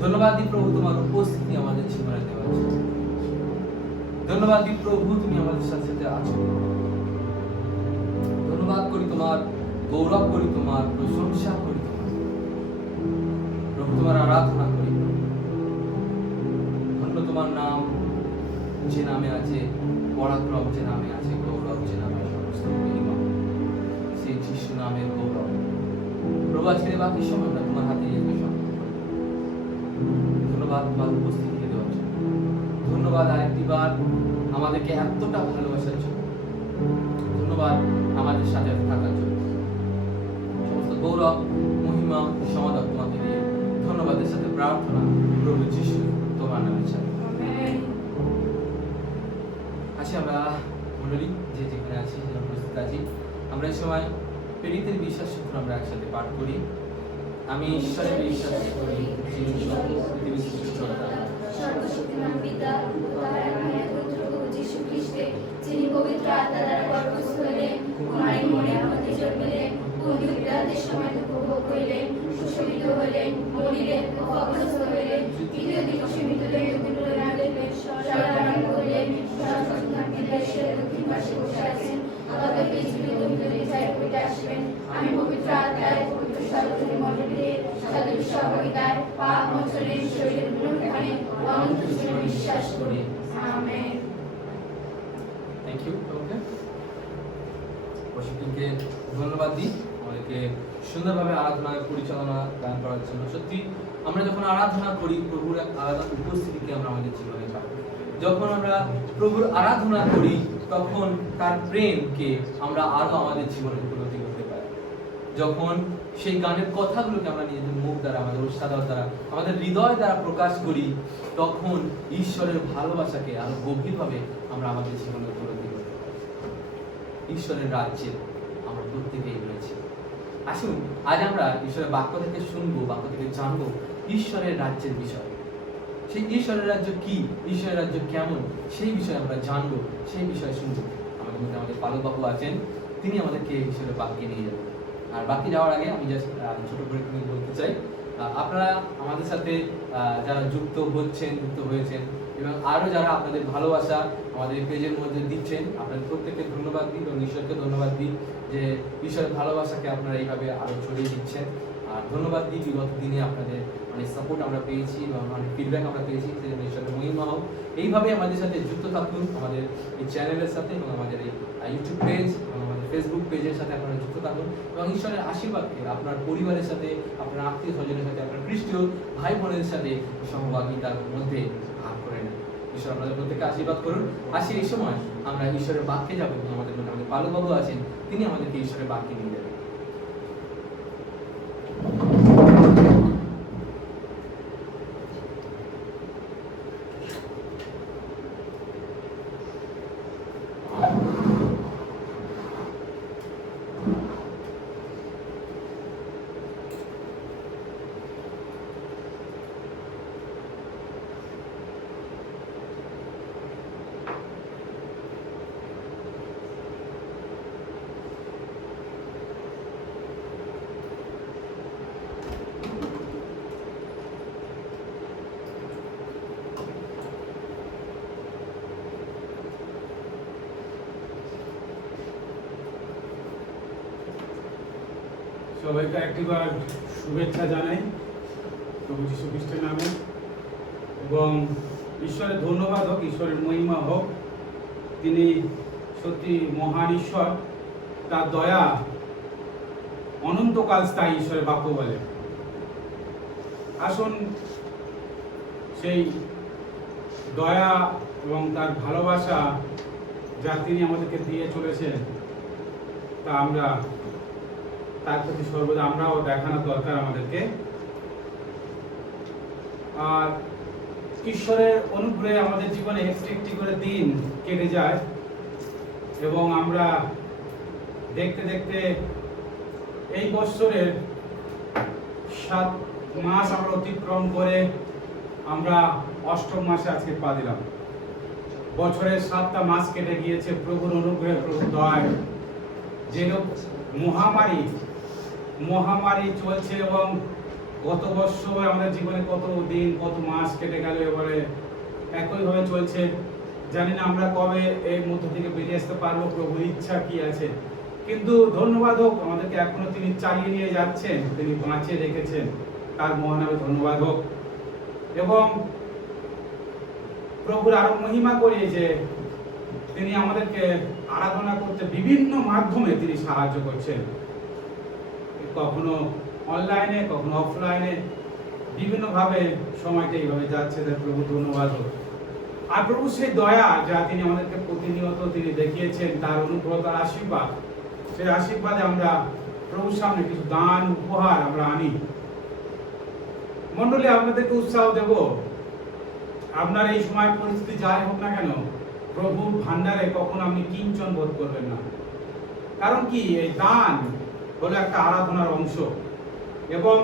ধন্যবাদ দিই প্রভু তোমার উপস্থিতি আমাদের জীবনে দেওয়ার জন্য। ধন্যবাদ দিই প্রভু তুমি আমাদের সাথে সাথে আছো। ধন্যবাদ করি তোমার, গৌরব করি তোমার, প্রশংসা করি তোমার প্রভু, তোমার আরাধনা করি। ধন্য তোমার নাম, যে নামে আছে পরাক্রম, যে নামে আছে গৌরব, যে নামে সমস্ত মহিমা, সেই যিশু নামের গৌরব প্রভু। আজকের বাকি সময় আমরা তোমার হাতে ধন্যবাদ তোমার উপস্থিতি দেওয়ার জন্য। ধন্যবাদ আরেকটি বার আমাদেরকে এতটা ভালোবাসার জন্য। ধন্যবাদ আমাদের সাথে থাকার জন্য। সমস্ত গৌরব, মহিমা, সমাদর তোমাকে দিয়ে ধন্যবাদের সাথে প্রার্থনা প্রভু যিশু তোমার নামে চাই। আছি আমরা মণ্ডলী যে যেখানে আছি, যে উপস্থিত আছি, আমরা এই সময় প্রেরিতের বিশ্বাস সূত্র আমরা একসাথে পাঠ করি। আমি ঈশ্বরে বিশ্বাস করি, যিনি পৃথিবীর সৃষ্টিকর্তা, সর্বশক্তিমান পিতা ও তার একমাত্র পুত্র প্রভু যীশু খ্রিস্টে, যিনি পবিত্র আত্মা দ্বারা গর্ভস্থ হইলেন, কুমারী মরিয়ম হতে জন্মিলেন, পন্তিয় পিলাতের সময় উপভোগ করিলেন, ক্রুশবিদ্ধ হইলেন, মরিলেন ও কবরস্থ হইলেন, তৃতীয় দিন জীবিত হইয়া পুনরুত্থান হইলেন, স্বর্গারোহণ করিলেন, সর্বশক্তিমান পিতা ঈশ্বরের দক্ষিণ পার্শ্বে বসে আছেন, আমাদের জীবিত মৃতদের বিচার করিতে আসবেন। আমি পবিত্র আত্মায়, পবিত্র সর্বজনীন মণ্ডলীতে, সাধু সহযোগিতায়, পাপ মোচনে, শরীরের পুনরুত্থানে ও অনন্ত জীবনে বিশ্বাস করি। আমেন। Thank you. ওকে, প্রশিক্ষণকে ধন্যবাদ দিই আমাদেরকে সুন্দরভাবে আরাধনায় পরিচালনা দান করার জন্য। সত্যি আমরা যখন আরাধনা করি, প্রভুর এক আলাদা উপস্থিতিকে আমরা আমাদের জীবনে পাই। যখন আমরা প্রভুর আরাধনা করি, তখন তার প্রেমকে আমরা আরো আমাদের জীবনে উপলব্ধি করতে পারি। যখন সেই গানের কথাগুলোকে আমরা নিজেদের মুখ দ্বারা, আমাদের উৎসাহ দ্বারা, আমাদের হৃদয় দ্বারা প্রকাশ করি, তখন ঈশ্বরের ভালোবাসাকে আরো গভীরভাবে আমরা আমাদের জীবনে উপলব্ধি করতে পারি। ঈশ্বরের রাজ্যে আমরা প্রত্যেকেই রয়েছি। আসুন আজ আমরা ঈশ্বরের বাক্য থেকে শুনবো, বাক্য থেকে জানবো ঈশ্বরের রাজ্যের বিষয়। সেই ঈশ্বরের রাজ্য কি, ঈশ্বরের রাজ্য কেমন, সেই বিষয়ে আমরা জানবো, সেই বিষয়ে শুনবো। আমাদের মধ্যে আমাদের পালক বাবু আছেন, তিনি আমাদেরকে ঈশ্বরের বাক্যে নিয়ে যাবেন। আর বাকি যাওয়ার আগে আমি জাস্ট ছোট করে বলতে চাই, আপনারা আমাদের সাথে যারা যুক্ত হচ্ছেন, যুক্ত হয়েছেন, এবং আরো যারা আপনাদের ভালোবাসা আমাদের পেজের মধ্যে দিচ্ছেন, আপনাদের প্রত্যেককে ধন্যবাদ দিই এবং ঈশ্বরকে ধন্যবাদ দিই যে ঈশ্বরের ভালোবাসাকে আপনারা এইভাবে আরো ছড়িয়ে দিচ্ছেন। আর ধন্যবাদ দিই বিগত দিনে আপনাদের অনেক সাপোর্ট আমরা পেয়েছি এবং অনেক ফিডব্যাক আমরা পেয়েছি, সেজন্য ঈশ্বরের মহিমা হোক। এইভাবে আমাদের সাথে যুক্ত থাকুন, আমাদের এই চ্যানেলের সাথে এবং আমাদের এই ইউটিউব পেজ এবং আমাদের ফেসবুক পেজের সাথে আপনারা যুক্ত থাকুন এবং ঈশ্বরের আশীর্বাদকে আপনার পরিবারের সাথে, আপনার আত্মীয় স্বজনের সাথে, আপনার খ্রিস্টীয় ভাই বোনের সাথে সহভাগিতার মধ্যে ভাগ করে নেন। ঈশ্বর আপনাদের প্রত্যেককে আশীর্বাদ করুন। আসি এই সময় আমরা ঈশ্বরের বাক্যে যাবো এবং আমাদের মধ্যে আমাদের পালক বাবু আছেন, তিনি আমাদেরকে ঈশ্বরের বাক্যে নিয়ে যাবেন। সবাইকে একটিবার শুভেচ্ছা জানাই প্রভু যীশু খ্রিস্টের নামে, এবং ঈশ্বরের ধন্যবাদ হোক, ঈশ্বরের মহিমা হোক। তিনি সত্যি মহান ঈশ্বর, তার দয়া অনন্তকাল স্থায়ী, ঈশ্বরের বাক্য বলে। আসুন সেই দয়া এবং তার ভালোবাসা যা তিনি আমাদেরকে দিয়ে চলেছেন, তা আমরা তার প্রতি সর্বদা আমরাও দেখানো দরকার আমাদেরকে। আর ঈশ্বরের অনুগ্রহে আমাদের জীবনে একটি একটি করে দিন কেটে যায় এবং আমরা দেখতে দেখতে এই বছরের 7 মাস আমরা অতিক্রম করে আমরা 8ম মাসে আজকে পা দিলাম। বছরের 7টা মাস কেটে গিয়েছে প্রভুর অনুগ্রহে, প্রভুর দয়ায়। যে মহামারী চলছে এবং গত বছর আমাদের জীবনে কত দিন কত মাস কেটে গেল, এবারে একইভাবে চলছে। জানি না আমরা কবে এর মধ্য থেকে বেরিয়ে আসতে পারবো, প্রভুর ইচ্ছা কি আছে। কিন্তু ধন্যবাদ হোক, আমাদেরকে এখনো তিনি চালিয়ে নিয়ে যাচ্ছেন, তিনি বাঁচিয়ে রেখেছেন, তার মহানামে ধন্যবাদ হোক। এবং প্রভুর আরো মহিমা করি যে তিনি আমাদেরকে আরাধনা করতে বিভিন্ন মাধ্যমে তিনি সাহায্য করছেন, কখনো অনলাইনে কখনো অফলাইনে, বিভিন্ন ভাবে সময়টা এইভাবে যাচ্ছে। প্রভু ধন্যবাদ হোক। আর প্রভু সেই দয়া যা তিনি আমাদেরকে প্রতিনিয়ত তিনি দেখিয়েছেন, তার অনুগ্রহ, তার আশীর্বাদ, সেই আশীর্বাদে আমরা প্রভুর সামনে কিছু দান উপহার আমরা আনি। মন্ডলী, আপনাদেরকে উৎসাহ দেব, আপনার এই সময় পরিস্থিতি যাই হোক না কেন, প্রভুর ভান্ডারে কখনো আপনি কিঞ্চন বোধ করবেন না। কারণ কি, এই দান হলো একটা আরাধনার অংশ, এবং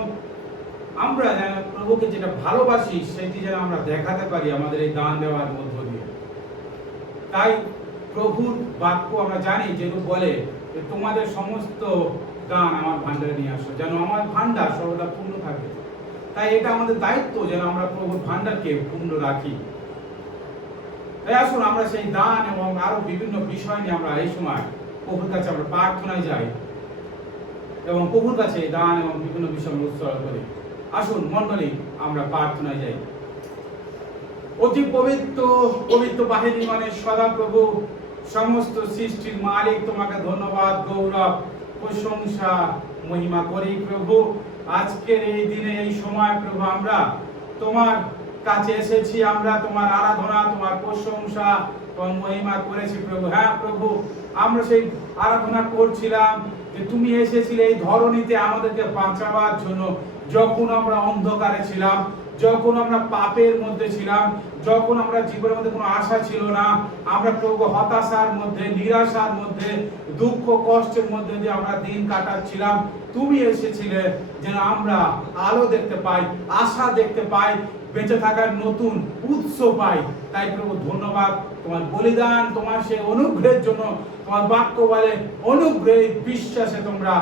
আমরা যেন প্রভুকে যেটা ভালোবাসি সেটি যেন আমরা দেখাতে পারি আমাদের এই দান দেওয়ার মধ্য দিয়ে। তাই প্রভুর বাক্য আমরা জানি, যেরূপ বলে যে তোমাদের সমস্ত দান আমার ভান্ডারে নিয়ে আসো, যেন আমার ভান্ডার সর্বদা পূর্ণ থাকে। তাই এটা আমাদের দায়িত্ব যেন আমরা প্রভুর ভান্ডারকে পূর্ণ রাখি। তাই আসুন আমরা সেই দান এবং আরো বিভিন্ন বিষয় নিয়ে আমরা এই সময় প্রভুর কাছে আমরা প্রার্থনায় যাই এবং প্রভুর কাছে দান এবং বিভিন্ন বিষয় উৎসর্গ করি। আসুন মণ্ডলী, আমরা প্রার্থনায় যাই। অতি পবিত্র পবিত্র বাহিনী মানে সদা প্রভু, সমস্ত সৃষ্টির মালিক, তোমাকে ধন্যবাদ, গৌরব, প্রশংসা, মহিমা করি প্রভু। আজকের এই দিনে এই সময় প্রভু আমরা তোমার কাছে এসেছি, আমরা তোমার আরাধনা, তোমার প্রশংসা এবং মহিমা করেছি প্রভু। হ্যাঁ প্রভু, আমরা সেই আরাধনা করছিলাম যে তুমি এসেছিলে এই ধরনীতে আমাদেরকে বাঁচাবার জন্য। যখন আমরা অন্ধকারে ছিলাম, যখন আমরা পাপের মধ্যে ছিলাম, যখন আমরা জীবনের মধ্যে কোনো আশা ছিল না, আমরা প্রভু হতাশার মধ্যে, নিরাশার মধ্যে, দুঃখ কষ্টের মধ্যে দিয়ে আমরা দিন কাটাচ্ছিলাম, তুমি এসেছিলে যেন আমরা আলো দেখতে পাই, আশা দেখতে পাই, বেঁচে থাকার নতুন উৎস পাই। তাই প্রভু ধন্যবাদ, তোমার বলিদান, তোমার সেই অনুগ্রহের জন্য। তোমার বাক্য বলে অনুগ্রহে বিশ্বাসে তোমরা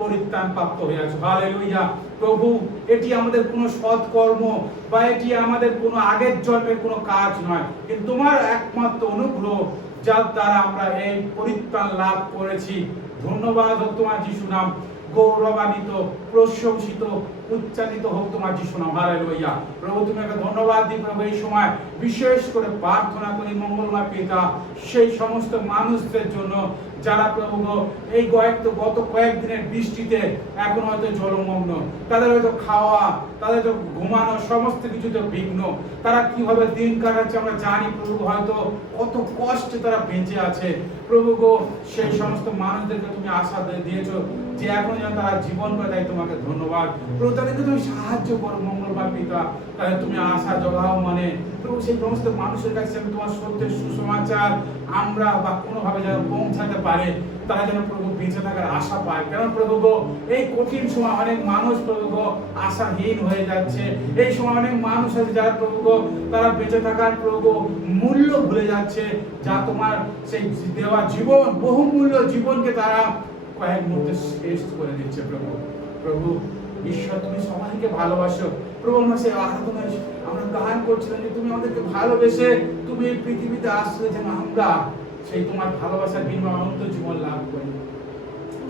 পরিত্রাণ প্রাপ্ত হয়ে আছো। হালেলুয়া। প্রভু, এটি আমাদের কোনো সৎকর্ম বা এটি আমাদের কোনো আগের জন্মের কোনো কাজ নয়, কিন্তু তোমার একমাত্র অনুগ্রহ, যার দ্বারা আমরা এই পরিত্রাণ লাভ করেছি। ধন্যবাদ হোক তোমার যিশু নাম, গৌরবান্বিত, প্রশংসিত, উচ্চারিত হোক তোমার যিশু নাম। হালেলুয়া। প্রভু, তোমাকে ধন্যবাদ দিই প্রভু। এই সময় বিশেষ করে প্রার্থনা করি মঙ্গলময় পিতা সেই সমস্ত মানুষদের জন্য যারা প্রভু এই গত কয়েকদিনের বৃষ্টিতে এখন হয়তো জলমগ্ন, তাদের হয়তো খাওয়া, তাদের তো ঘুমানো, সমস্ত কিছুতে বিঘ্ন, তারা কিভাবে দিন কাটাচ্ছে আমরা জানি প্রভু, হয়তো কত কষ্টে তারা বেঁচে আছে প্রভু গো। সেই সমস্ত মানুষদেরকে তুমি আশা দিয়েছো যে এখন যেন তারা জীবন পায়। তাই তোমাকে ধন্যবাদ প্রভু, তাদেরকে তুমি সাহায্য করো মঙ্গলবার পিতা, তাহলে তুমি আশা জগাও মানে প্রভু সেই সমস্ত মানুষের কাছে আমি তোমার সত্যের সুসমাচার আমরা বা কোনোভাবে যেন পৌঁছাতে পারে, তারা যেন প্রভু বেঁচে থাকার আশা পায়। কারণ প্রভু গো, এই কঠিন সময় অনেক মানুষ প্রভু গো আশাহীন হয়ে যাচ্ছে। এই সময় অনেক মানুষ আছে যারা প্রভু গো তারা বেঁচে থাকার প্রভু গো মূল্য ভুলে যাচ্ছে, যা তোমার সেই দেওয়া জীবন, বহুমূল্য জীবনকে তারা কয়েক মুহূর্তে শেষ করে দিচ্ছে প্রভু। প্রভু ঈশ্বর, তুমি সবাইকে ভালোবাসো প্রভু। আমরা সেই আরাধনায় আমরা গান করছিলাম যে তুমি আমাদেরকে ভালোবেসে তুমি এই পৃথিবীতে আসলে যেন আমরা সেই তোমার ভালোবাসার বিনিময়ে অনন্ত জীবন লাভ করি,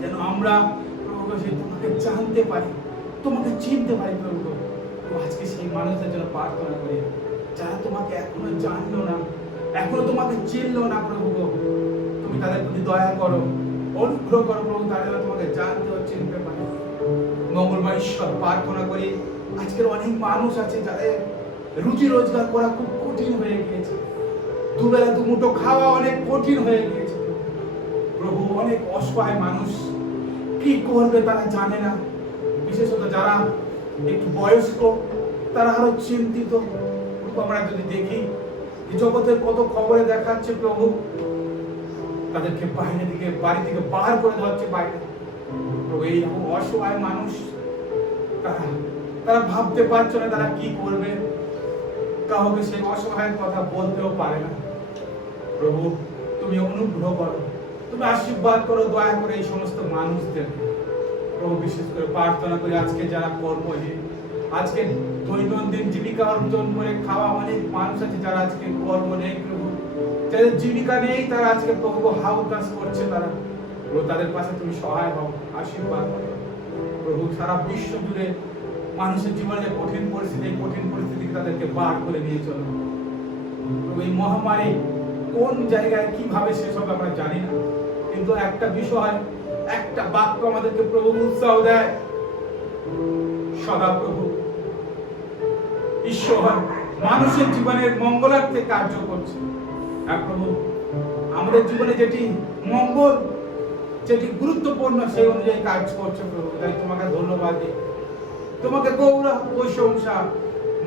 যেন আমরা প্রভু সেই তোমাকে জানতে পারি, তোমাকে চিনতে পারি প্রভু। আজকে সেই মানুষদের জন্য প্রার্থনা করি যারা তোমাকে এখনো জানলো না, এখনো তোমাকে চিনলো না প্রভু, তুমি তাদের প্রতি দয়া করো, অনুগ্রহ করো প্রভু, তারা যেন তোমাকে জানতে ও চিনতে পারে। মঙ্গলবার ঈশ্বর প্রার্থনা করি আজকের অনেক মানুষ আছে যাদের রুজি রোজগার করা খুব কঠিন হয়ে গিয়েছে, দুবেলা দুমুঠো খাওয়া অনেক কঠিন হয়ে গিয়েছে প্রভু। অনেক অসহায় মানুষ কি করবে তারা জানে না, বিশেষত যারা একটু বয়স্ক তারা আরো চিন্তিত। আমরা যদি দেখি জগতের কত খবরে দেখাচ্ছে প্রভু, তাদেরকে বাইরে দিকে বাড়ি থেকে বার করে দেওয়া হচ্ছে বাইরে প্রভু। এইরকম অসহায় মানুষ তারা ভাবতে পারছে না তারা কি করবে, কাউকে সেই অসহায়ের কথা বলতেও পারে না প্রভু। তুমি অনুগ্রহ করো, তুমি আশীর্বাদ করো, দয়া করে এই সমস্ত মানুষদের প্রভু। বিশেষ করে প্রার্থনা করি আজকে যারা কর্মহীন, আজকে দৈনন্দিন জীবিকা অর্জন করে খাওয়া অনেক মানুষ আছে যারা আজকে কর্ম নেই প্রভু, যাদের জীবিকা নেই তারা আজকে প্রভু হাউকাজ করছে, তারা প্রভু তাদের পাশে তুমি সহায় হও, আশীর্বাদ করো প্রভু। সারা বিশ্ব জুড়ে মানুষের জীবনে যে কঠিন পরিস্থিতি, এই কঠিন পরিস্থিতি তাদেরকে বার করে নিয়ে চলো প্রভু। এই মহামারী কোন জায়গায় কিভাবে শেষ হবে আমরা জানি না, কিন্তু একটা বিষয়, একটা বাক্য আমাদেরকে প্রভু উৎসাহ দেয় সদা প্রভু ঈশ্বর মানুষের জীবনের মঙ্গলার্থে কার্য করছে। হ্যাঁ প্রভু, আমাদের জীবনে যেটি মঙ্গল, যেটি গুরুত্বপূর্ণ সেই অনুযায়ী কাজ করছে প্রভু। তাই তোমাকে ধন্যবাদ দিই, তোমাকে গৌরব প্রশংসা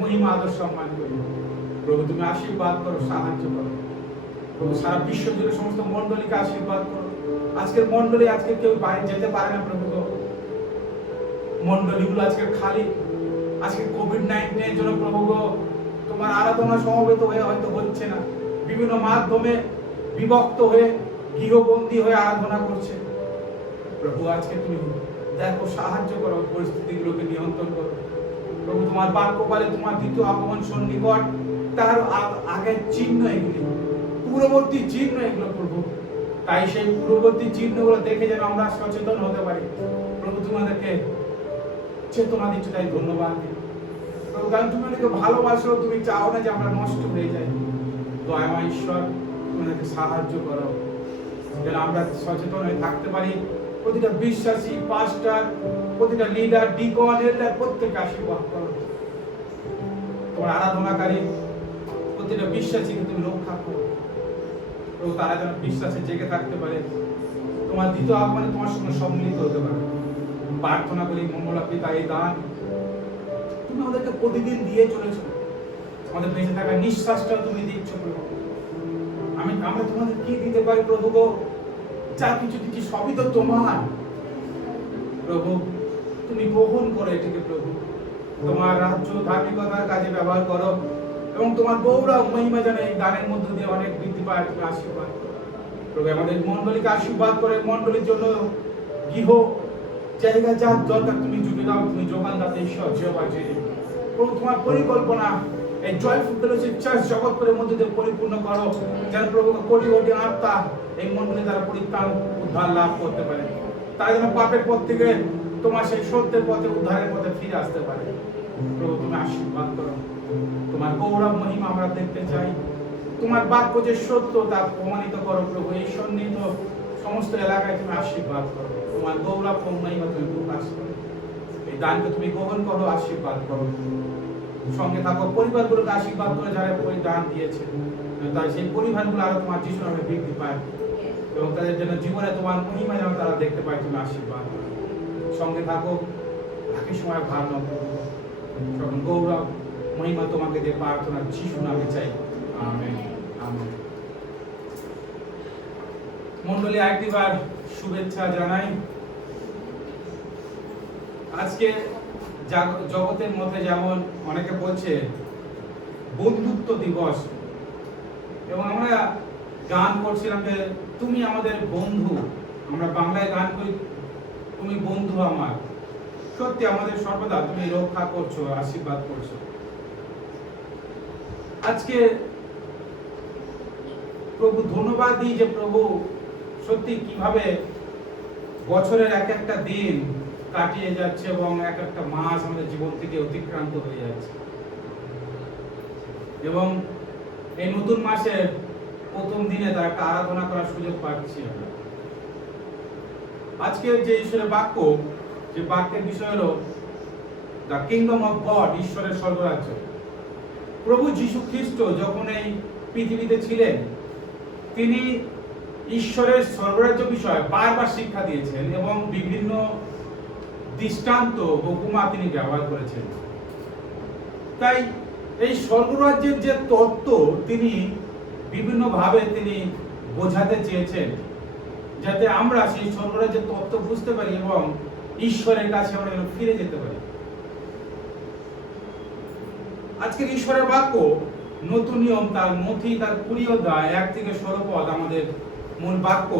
মহিমা আদর সম্মান করি প্রভু। তুমি আশীর্বাদ করো, সাহায্য করো প্রভু। সারা বিশ্ব জুড়ে সমস্ত মণ্ডলীকে আশীর্বাদ করো। আজকের মণ্ডলী আজকে কেউ বাইরে যেতে পারে না প্রভু, মণ্ডলীগুলো আজকে খালি। আজকে কোভিড-19 এর জন্য প্রভু তোমার আরাধনা সমবেত হয়ে হয়তো হচ্ছে না, বিভিন্ন মাধ্যমে বিভক্ত হয়ে গৃহবন্দী হয়ে আরাধনা করছে প্রভু। আজকে তুমি দেখো, সাহায্য করো, পরিস্থিতিগুলোকে নিয়ন্ত্রণ করো প্রভু। তোমার বাক্য বলে তোমার দ্বিতীয় আগমন সন্নিকট, তার আগের চিহ্ন এগুলি, পূর্ববর্তী চিহ্ন এগুলো প্রভু। তাই সেই পূর্ববর্তী চিহ্নগুলো দেখে যেন আমরা সচেতন হতে পারি প্রভু। তোমাদেরকে চেতনা দিচ্ছ, তাই ধন্যবাদ দিই প্রভু। কারণ তুমি আমাদেরকে ভালোবাসো, তুমি চাও না যে আমরা নষ্ট হয়ে যাই। দয়াময় ঈশ্বর, তোমাদেরকে সাহায্য করো যেন আমরা সচেতন হয়ে থাকতে পারি। প্রতিটা বিশ্বাসী, পাস্টার, প্রতিটা লিডার, ডিকন, এল্ডার প্রত্যেককে আশীর্বাদ করো। তোমার আরাধনাকারী প্রতিটা বিশ্বাসীকে তুমি রক্ষা করো প্রভু। তারা যেন বিশ্বাসে জেগে থাকতে পারে, তোমার দ্বিতীয় আগমনে তোমার সঙ্গে সম্মিলিত হতে পারে। প্রার্থনা করি মঙ্গলা পিতা, এই দান তুমি আমাদেরকে প্রতিদিন দিয়ে চলেছো, আমাদের বেঁচে থাকার নিঃশ্বাসটা তুমি দিচ্ছ প্রভু। আমরা তোমাদের কি দিতে পারি প্রভু গো? যা কিছু দিচ্ছি সবই তো তোমার প্রভু। তুমি গ্রহণ করো এটিকে প্রভু, তোমার রাজ্য ধার্মিকতার কাজে ব্যবহার করো এবং তোমার গৌরব মহিমা যেন এই দানের মধ্য দিয়ে অনেক বৃদ্ধি পায়। তুমি আশীর্বাদ করো প্রভু। আমাদের মণ্ডলীকে আশীর্বাদ করে, মণ্ডলীর জন্য গৃহ জায়গা যার দরকার তুমি জুটে দাও। তুমি যোগান দাতা ঈশ্বর জিহোবা জিরে প্রভু। তোমার পরিকল্পনা এই জয়ফুল ফেলোশিপ চার্চ জগৎপুরের মধ্যে দিয়ে পরিপূর্ণ করো, যেন প্রভু কোটি কোটি আত্মা এই মণ্ডলী দ্বারা পরিত্রাণ উদ্ধার লাভ করতে পারে। তারা যেন পাপের পথ থেকে তোমার সেই সত্যের পথে, উদ্ধারের পথে ফিরে আসতে পারে প্রভু। তুমি আশীর্বাদ করো, তোমার গৌরব মহিমা আমরা দেখতে চাই। তোমার বাক্য যে সত্য তা প্রমাণিত করো প্রভু। এই সন্নিহিত সমস্ত এলাকায় তুমি আশীর্বাদ করো, তোমার গৌরব মহিমা তুমি প্রকাশ করো। এই দানকে তুমি গ্রহণ করো, আশীর্বাদ করো। সঙ্গে থাকো পরিবারগুলোকে আশীর্বাদ করে যারা দান দিয়েছে, তাই সেই পরিবারগুলো আরো তোমার যিশু নামে বৃদ্ধি পায় এবং তাদের জন্য জীবনে তোমার মহিমা যেন তারা দেখতে পায়। তুমি আশীর্বাদ করো। সঙ্গে থাকো, বাকি সময় ভার নাও প্রভু। সকল গৌরব মহিমা তোমাকে দিয়ে প্রার্থনা যিশু নামে চাই, আমেন আমেন। মণ্ডলী আরেকটিবার শুভেচ্ছা জানাই। আজকে জগতের মধ্যে যেমন অনেকে বলছে বন্ধুত্ব দিবস, এবং আমরা গান করছিলাম যে তুমি আমাদের বন্ধু। আমরা বাংলায় গান করি, তুমি বন্ধু আমার। সত্যি আমাদের সর্বদা তুমি রক্ষা করছো, আশীর্বাদ করছো। আজকে প্রভু ধন্যবাদ দিই যে প্রভু সত্যি কিভাবে বছরের এক একটা দিন কাটিয়ে যাচ্ছে এবং এক একটা মাস আমাদের জীবন থেকে অতিক্রান্ত হয়ে যাচ্ছে, এবং এই নতুন মাসের প্রথম দিনে তার একটা আরাধনা করার সুযোগ পাচ্ছি আমরা। আজকের যে ঈশ্বরের বাক্য, যে বাক্যের বিষয় হলো দ্য কিংডম অফ গড, ঈশ্বরের স্বর্গরাজ্য। প্রভু যীশু খ্রিস্ট যখন এই পৃথিবীতে ছিলেন, তিনি ঈশ্বরের স্বর্গরাজ্য বিষয়ে বারবার শিক্ষা দিয়েছেন এবং বিভিন্ন দৃষ্টান্ত উপমা তিনি ব্যবহার করেছেন। তাই এই স্বর্গরাজ্যের যে তত্ত্ব তিনি বিভিন্নভাবে তিনি বোঝাতে চেয়েছেন, যাতে আমরা সেই স্বর্গরাজ্যের তত্ত্ব বুঝতে পারি এবং ঈশ্বরের কাছে আমরা যেন ফিরে যেতে পারি। আজকের ঈশ্বরের বাক্য নতুন নিয়ম, তার মথি, তার 20 অধ্যায় 1 থেকে 16 পদ আমাদের মূল বাক্য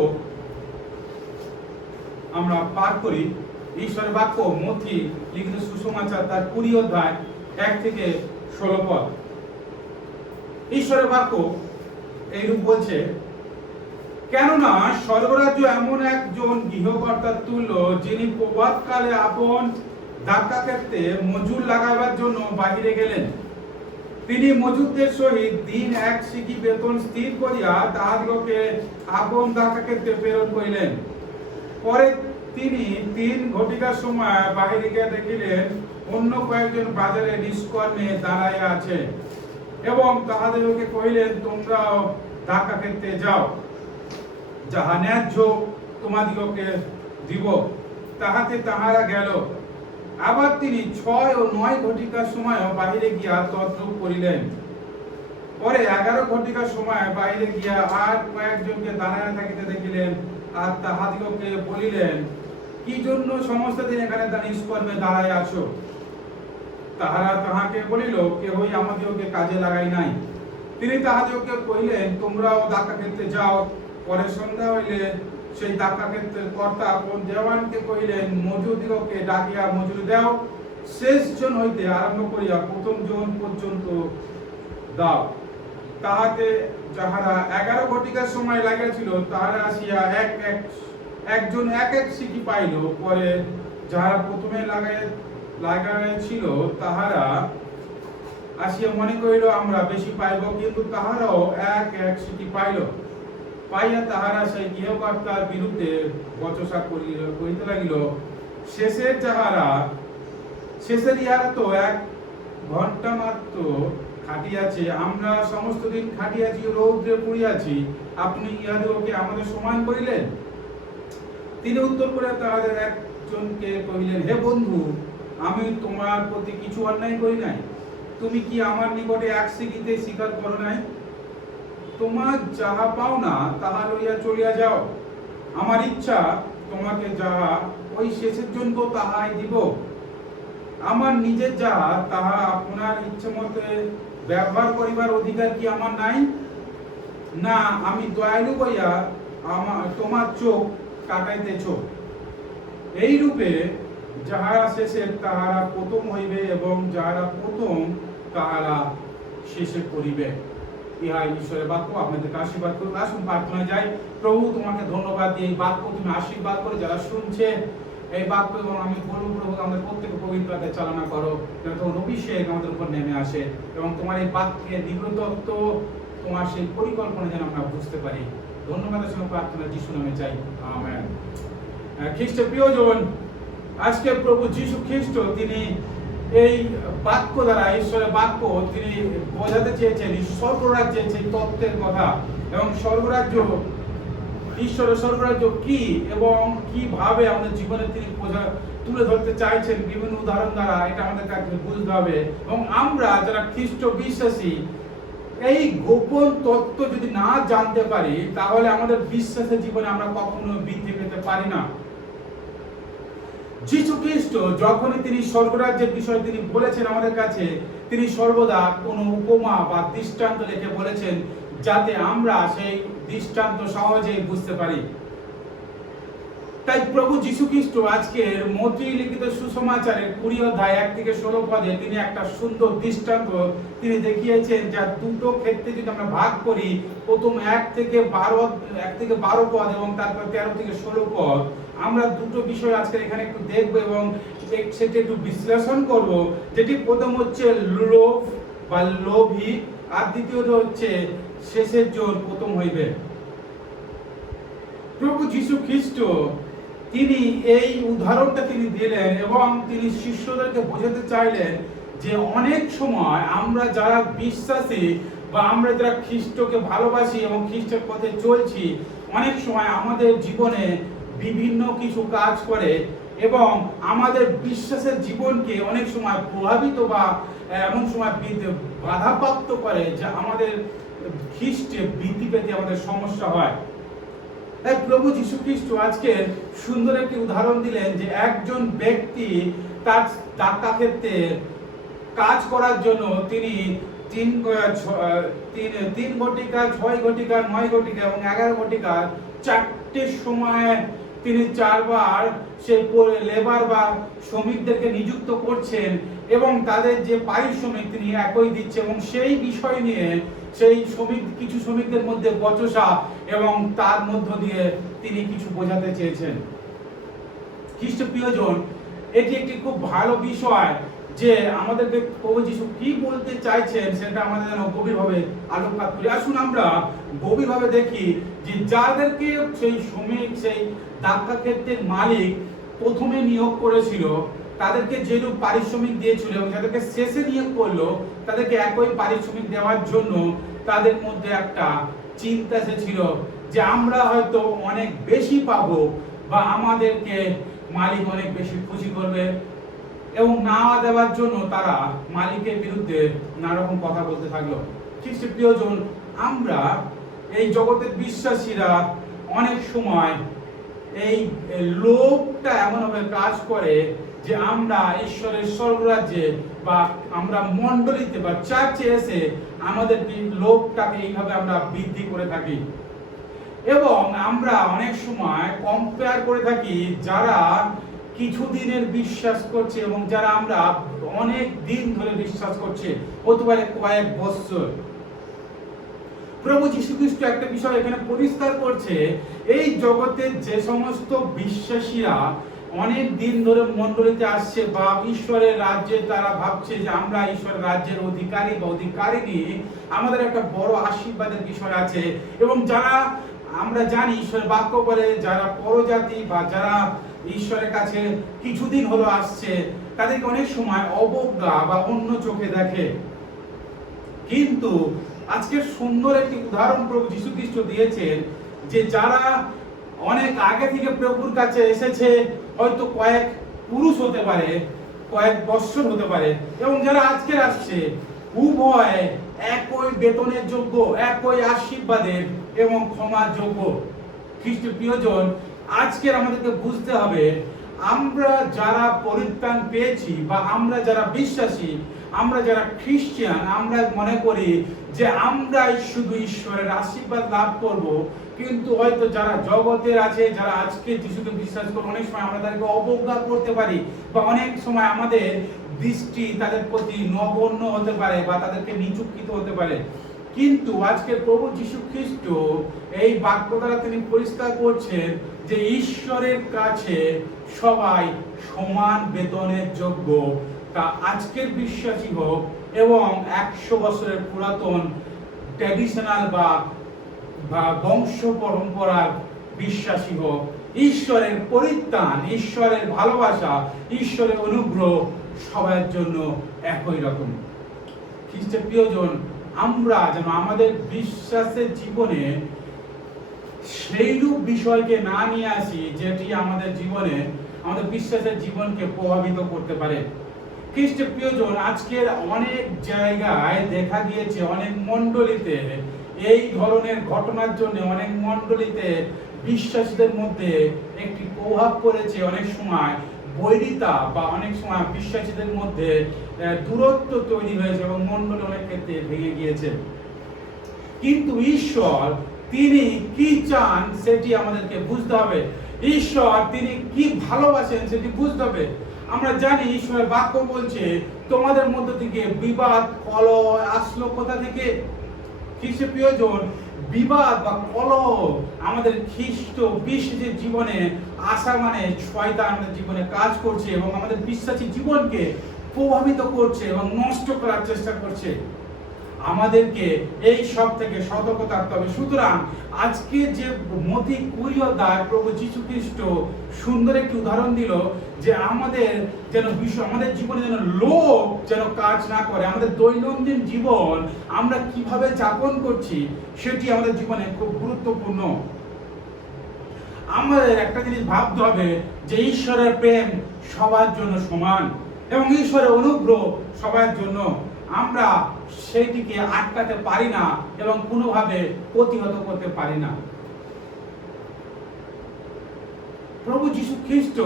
আমরা পাঠ করি। ঈশ্বরের বাক্য মথি লিখিত সুসমাচার তার 20 অধ্যায় 1 থেকে 16 পদ। ঈশ্বরের বাক্য এইরূপ বলছে, কেননা স্বর্গরাজ্য এমন একজন গৃহকর্তার তুল্য, যিনি প্রভাতকালে আপন দাক্কা ক্ষেত্রে মজুর লাগাবার জন্য বাহিরে গেলেন। তিনি মজুরদের সহিত দিন এক সিকি বেতন স্থির করিয়া তাহাদিগকে আপন দাক্কা ক্ষেত্রে প্রেরণ করিলেন। পরে তিনি 3 ঘটিকার সময় বাহিরে গিয়া দেখিলেন অন্য কয়েকজন বাজারে নিষ্কর্মে দাঁড়াইয়া আছে, এবং তাহাদিগকে কহিলেন, তোমরাও দাক্কা ক্ষেত্রে যাও, যাহা ন্যায্য তোমাদিগকে দিব। তাহাতে তাহারা গেল। আবার তিনি 6 ও 9 ঘটিকার সময় বাহিরে গিয়া তদ্রূপ করিলেন। পরে 11 ঘটিকার সময় বাহিরে গিয়া আর কয়েকজনকে দাঁড়াইয়া থাকিতে দেখিলেন, আর তাহাদিগকে বলিলেন, কি জন্য সমস্ত দিন এখানে নিষ্কর্মে দাঁড়াইয়া আছো? তাহারা তাহাকে বলিল, কেহই আমাদিগকে কাজে লাগাই নাই। তিনি তাহাদিগকে কহিলেন, তোমরাও দাক্কা ক্ষেত্রে যাও। পরে সন্ধ্যা হইলে সেই দাক্কা ক্ষেত্রের কর্তা কোন দেওয়ানকে কহিলেন, মজুরদিগকে ডাকিয়া মজুরি দাও, শেষ জন হইতে আরম্ভ করিয়া প্রথম জন পর্যন্ত দাও। তাহাতে যাহারা 11 ঘটিকার সময় লাগিয়াছিল, তাহারা আসিয়া একজন এক সিকি পাইল। পরে যাহারা প্রথমে লাগাইছিল তাহারা আসিয়া মনে করিল, আমরা বেশি পাইব, কিন্তু তাহারাও এক সিকি পাইল। পাইয়া তাহারা সেই গৃহকর্তার বিরুদ্ধে বচসা করিতে লাগিল। শেষের ইহারা তো 1 ঘন্টা মাত্র খাটিয়াছে, আমরা সমস্ত দিন খাটিয়াছি, রৌদ্রে পুড়িয়াছি, আপনি ইহাদিগকে আমাদের সমান করিলেন। তিনি উত্তর করে তাহাদের একজনকে কহিলেন, হে বন্ধু, আমি তোমার প্রতি কিছু অন্যায় করি নাই। তুমি কি আমার নিকটে 1 সিকিতে স্বীকার করো নাই? তোমার যাহা পাও না তাহা লইয়া চলিয়া যাও। আমার ইচ্ছা, তোমাকে যাহা ওই শেষের জন্য তাহাই দিব। আমার নিজের যাহা তাহা আপনার ইচ্ছে মতে ব্যবহার করিবার অধিকার কি আমার নাই? না, আমি দয়ালু হইয়া তোমার চোখ কাটাইতেছ। এই রূপে যাহারা শেষের তাহারা প্রথম হইবে, এবং যাহারা প্রথম তাহারা শেষে করিবে। ইহাই ঈশ্বরের বাক্য। আপনাদেরকে আশীর্বাদ করুন। আসুন প্রার্থনায় যাই। প্রভু, তোমাকে ধন্যবাদ দিই, এই বাক্য তুমি আশীর্বাদ করে যারা শুনছে এই বাক্য, এবং আমি বলবো প্রভু, আমাদের প্রত্যেক পবিত্রতাতে চালনা করো, যেন তোমার অভিষেক আমাদের উপর নেমে আসে, এবং তোমার এই বাক্যের নিগ্রতত্ব, তোমার সেই পরিকল্পনা যেন আমরা বুঝতে পারি। ধন্যবাদের সঙ্গে প্রার্থনা যিশু নামে চাই, আমেন। খ্রিস্টের প্রিয়জন, আজকে প্রভু যীশু খ্রিস্ট তিনি এই বাক্য দ্বারা, ঈশ্বরের বাক্য, তিনি বোঝাতে চেয়েছেন স্বর্গরাজ্যের যে তত্ত্বের কথা, এবং স্বর্গরাজ্য, ঈশ্বরের স্বর্গরাজ্য কি এবং কিভাবে আমাদের জীবনে তিনি তুলে ধরতে চাইছেন বিভিন্ন উদাহরণ দ্বারা, এটা আমাদের কাছে বুঝতে হবে। এবং আমরা যারা খ্রিস্ট বিশ্বাসী, এই গোপন তত্ত্ব যদি না জানতে পারি, তাহলে আমাদের বিশ্বাসের জীবনে আমরা কখনো বৃদ্ধি পেতে পারি না। যীশু খ্রিস্ট যখনই তিনি স্বর্গরাজ্যের বিষয়ে তিনি বলেছেন আমাদের কাছে, তিনি সর্বদা কোনো উপমা বা দৃষ্টান্ত রেখে বলেছেন, যাতে আমরা সেই দৃষ্টান্ত সহজেই বুঝতে পারি। তাই প্রভু যীশু খ্রিস্ট আজকের মথি লিখিত সুসমাচারের 20 অধ্যায় 1 থেকে 16 পদে তিনি একটা সুন্দর দৃষ্টান্ত তিনি দেখিয়েছেন, যা দুটো ক্ষেত্রে যদি আমরা ভাগ করি, প্রথম 1 থেকে 12 পদ এবং তারপর 13 থেকে 16 পদ, আমরা দুটো বিষয় আজকে এখানে একটু দেখব এবং সেটা একটু বিশ্লেষণ করব। যেটি প্রথম হচ্ছে লোভ বা লোভী, আর দ্বিতীয়ত হচ্ছে শেষের জন প্রথম হইবে। প্রভু যীশু খ্রিস্ট তিনি এই উদাহরণটা তিনি দিলেন, এবং তিনি শিষ্যদেরকে বোঝাতে চাইলেন যে অনেক সময় আমরা যারা বিশ্বাসী বা আমরা যারা খ্রিস্টকে ভালোবাসি এবং খ্রিস্টের পথে চলছি, অনেক সময় আমাদের জীবনে বিভিন্ন কিছু কাজ করে এবং আমাদের বিশ্বাসের জীবনকে অনেক সময় প্রভাবিত বা এমন সময় বাধাপ্রাপ্ত করে, যা আমাদের খ্রিস্টে বৃদ্ধি পেতে আমাদের সমস্যা হয়। তাই প্রভু যীশু খ্রিস্ট আজকে সুন্দর একটি উদাহরণ দিলেন যে একজন ব্যক্তি তার দাক্কা ক্ষেত্রে কাজ করার জন্য তিনি 3 ঘটিকা, 6 ঘটিকা, 9 ঘটিকা এবং 11 ঘটিকা 4টে সময় তিনি 4 বার সেই লেবার বা শ্রমিকদেরকে নিযুক্ত করছেন এবং তাদের যে পারিশ্রমিক তিনি একই দিচ্ছে, এবং সেই বিষয় নিয়ে সেই কিছু শ্রমিকদের মধ্যে বচসা এবং তার মধ্য দিয়ে তিনি কিছু বোঝাতে চেয়েছেন। খ্রিস্ট প্রিয়জন, এটি একটি খুব ভালো বিষয় যে আমাদেরকে প্রভু যিশু কি বলতে চাইছেন সেটা আমাদের যেন গভীরভাবে আলোকপাত করি। আসুন আমরা গভীরভাবে দেখি যে যাদেরকে সেই শ্রমিক, সেই দাক্কা ক্ষেত্রের মালিক প্রথমে নিয়োগ করেছিল তাদেরকে যেরূপ পারিশ্রমিক দিয়েছিল এবং যাদেরকে শেষে নিয়োগ করলো তাদেরকে একই পারিশ্রমিক দেওয়ার জন্য তাদের মধ্যে একটা চিন্তা এসেছিল যে আমরা হয়তো অনেক বেশি পাবো বা আমাদেরকে মালিক অনেক বেশি খুশি করবে, এবং না দেওয়ার জন্য তারা মালিকের বিরুদ্ধে নানা রকম কথা বলতে থাকলো। খ্রিস্ট প্রিয়জন, আমরা এই জগতের বিশ্বাসীরা অনেক সময় এই লোভটা এমনভাবে কাজ করে যে আমরা ঈশ্বরের স্বর্গরাজ্যে বা আমরা মণ্ডলীতে বা চার্চে এসে আমাদের লোভটাকে এইভাবে আমরা বৃদ্ধি করে থাকি, এবং আমরা অনেক সময় কম্পেয়ার করে থাকি যারা কিছু দিনের বিশ্বাস করছে এবং যারা আমরা অনেক দিন ধরে বিশ্বাস করছে, হতে পারে কয়েক বছর। প্রভু যীশু খ্রিস্ট একটা বিষয় এখানে পরিষ্কার করছে, এই জগতের যে সমস্ত বিশ্বাসীরা অনেক দিন ধরে মণ্ডলীতে আসছে বা ঈশ্বরের রাজ্যে তারা ভাবছে যে আমরা ঈশ্বরের রাজ্যের অধিকারী বা অধিকারিণী, আমাদের একটা বড় আশীর্বাদের বিষয় আছে, এবং যারা আমরা জানি ঈশ্বরের বাক্য বলে যারা পরজাতি বা যারা ঈশ্বরের কাছে কিছুদিন হলো আসছে তাদেরকে অনেক সময় অবজ্ঞা বা অন্য চোখে দেখে। কিন্তু আজকে সুন্দর একটি উদাহরণ প্রভু যীশু খ্রিস্ট দিয়েছেন যে যারা অনেক আগে থেকে প্রভুর কাছে এসেছে, হয়তো কয়েক পুরুষ হতে পারে, কয়েক বৎসর হতে পারে, এবং যারা আজকে আসছে উভয় একই বেতনের যোগ্য, একই আশীর্বাদের এবং ক্ষমার যোগ্য। খ্রিস্ট প্রিয়জন, আজকের আমাদেরকে বুঝতে হবে আমরা যারা পরিত্রাণ পেয়েছি বা আমরা যারা বিশ্বাসী, আমরা যারা খ্রিস্টান, আমরা মনে করি যে আমরাই শুধু ঈশ্বরের আশীর্বাদ লাভ করব, কিন্তু হয়তো যারা জগতের আছে, যারা আজকে যিশুকে বিশ্বাস করে, অনেক সময় আমরা তাদেরকে অবজ্ঞা করতে পারি বা অনেক সময় আমাদের দৃষ্টি তাদের প্রতি নগণ্য হতে পারে বা তাদেরকে নিচুকৃত হতে পারে। কিন্তু আজকে প্রভু যীশু খ্রিস্ট এই বাক্য দ্বারা তিনি পরিষ্কার করছেন যে ঈশ্বরের কাছে সবাই সমান বেতনের যোগ্য। তা আজকের বিশ্বাসী হোক এবং 100 বছরের পুরাতন ট্র্যাডিশনাল বা বংশ পরম্পরার বিশ্বাসী হোক, ঈশ্বরের পরিত্রাণ, ঈশ্বরের ভালোবাসা, ঈশ্বরের অনুগ্রহ সবার জন্য একই রকম। খ্রিস্টের প্রিয়জন, আমরা যেন আমাদের বিশ্বাসের জীবনে সেইরূপ বিষয়কে না নিয়ে আসি যেটি আমাদের জীবনে, আমাদের বিশ্বাসের জীবনকে প্রভাবিত করতে পারে। খ্রিস্টের প্রিয়জন, আজকের অনেক জায়গায় দেখা গিয়েছে অনেক মণ্ডলীতে এই ধরনের ঘটনার জন্য অনেক মণ্ডলীতে বিশ্বাসীদের মধ্যে একটি প্রভাব পড়েছে। অনেক সময় বৈরিতা বা অনেক সময় বিশ্বাসীদের মধ্যে দূরত্ব তৈরি হয়েছে এবং মণ্ডলী অনেক ক্ষেত্রে ভেঙে গিয়েছে। কিন্তু ঈশ্বর তিনি কি চান সেটি আমাদেরকে বুঝতে হবে। ঈশ্বর তিনি কি ভালোবাসেন সেটি বুঝতে হবে। আমরা জানি ঈশ্বরের বাক্য বলছে তোমাদের মধ্য থেকে বিবাদ কলহ আসলো কোথা থেকে? খ্রিস্টের প্রিয়জন, বিবাদ বা কলহ আমাদের খ্রিস্ট বিশ্বাসীর জীবনে আসা মানে শয়তান আমাদের জীবনে কাজ করছে এবং আমাদের বিশ্বাসী জীবনকে প্রভাবিত করছে এবং নষ্ট করার চেষ্টা করছে। আমাদেরকে এই সব থেকে সতর্ক থাকতে হবে। সুতরাং আজকে যে মতি 20 অধ্যায় প্রভু যীশু খ্রিস্ট সুন্দর একটি উদাহরণ দিল যে আমাদের যেন আমাদের জীবনে যেন লোভ যেন কাজ না করে, আমাদের দৈনন্দিন জীবন আমরা কিভাবে যাপন করছি সেটি আমাদের জীবনে খুব গুরুত্বপূর্ণ। আমাদের একটা জিনিস ভাবতে হবে যে ঈশ্বরের প্রেম সবার জন্য সমান এবং ঈশ্বরের অনুগ্রহ সবার জন্য। আমরা সেইটিকে আটকাতে পারি না এবং কোনোভাবে প্রতিহত করতে পারি না। প্রভু যীশু খ্রিস্ট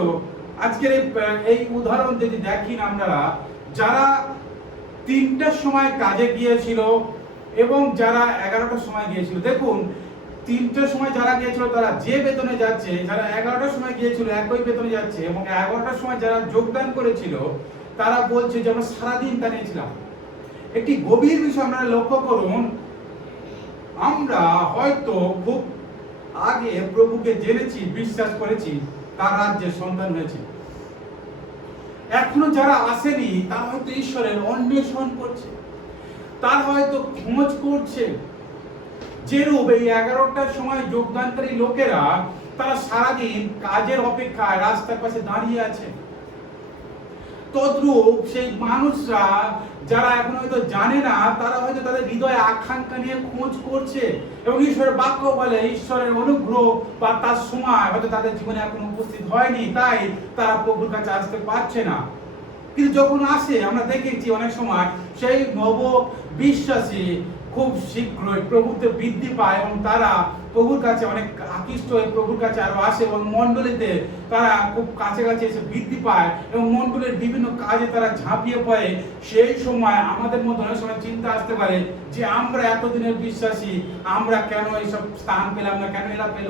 আজকের এই উদাহরণ যদি দেখি আমরা, যারা 3টার সময় কাজে গিয়েছিল এবং যারা 11টার সময় গিয়েছিল, দেখুন 3টের সময় যারা গিয়েছিল তারা যে বেতনে যাচ্ছে, যারা 11টার সময় গিয়েছিল একই বেতনে যাচ্ছে, এবং 11টার সময় যারা যোগদান করেছিল তারা বলছে যে আমরা সারাদিন দাঁড়িয়েছিলাম। একটি গভীর বিষয় আপনারা লক্ষ্য করুন, আমরা হয়তো খুব আগে প্রভুকে জেনেছি, বিশ্বাস করেছি, তার রাজ্যের সন্তান হয়েছি। এখনো যারা আসেনি তারা হয়তো ঈশ্বরের অন্বেষণ করছে, তার হয়তো খোঁজ করছে। যেরূপ এই 11টার সময় যোগদানকারী লোকেরা তারা সারাদিন কাজের অপেক্ষায় রাস্তার পাশে দাঁড়িয়ে আছে, তদ্রূপ সেই মানুষরা যারা এখন হয়তো জানে না তারা হয়তো তাদের হৃদয়ে আকাঙ্ক্ষা নিয়ে খোঁজ করছে, এবং ঈশ্বরের বাক্য বলে ঈশ্বরের অনুগ্রহ বা তার সময় হয়তো তাদের জীবনে এখন উপস্থিত হয়নি, তাই তারা প্রভুর কাছে আসতে পারছে না। কিন্তু যখন আসে আমরা দেখেছি অনেক সময় সেই নব বিশ্বাসী খুব শীঘ্রই প্রভুতে বৃদ্ধি পায় এবং তারা প্রভুর কাছে অনেক আকৃষ্ট হয়ে প্রভুর কাছে আরো আসে, এবং মণ্ডলীতে তারা খুব কাছাকাছি এসে বৃদ্ধি পায় এবং মণ্ডলীর বিভিন্ন কাজে তারা ঝাঁপিয়ে পড়ে। সেই সময় আমাদের মধ্যে অনেক সময় চিন্তা আসতে পারে যে আমরা এতদিনের বিশ্বাসী, আমরা কেন এইসব স্থান পেলাম না, কেন এরা পেল?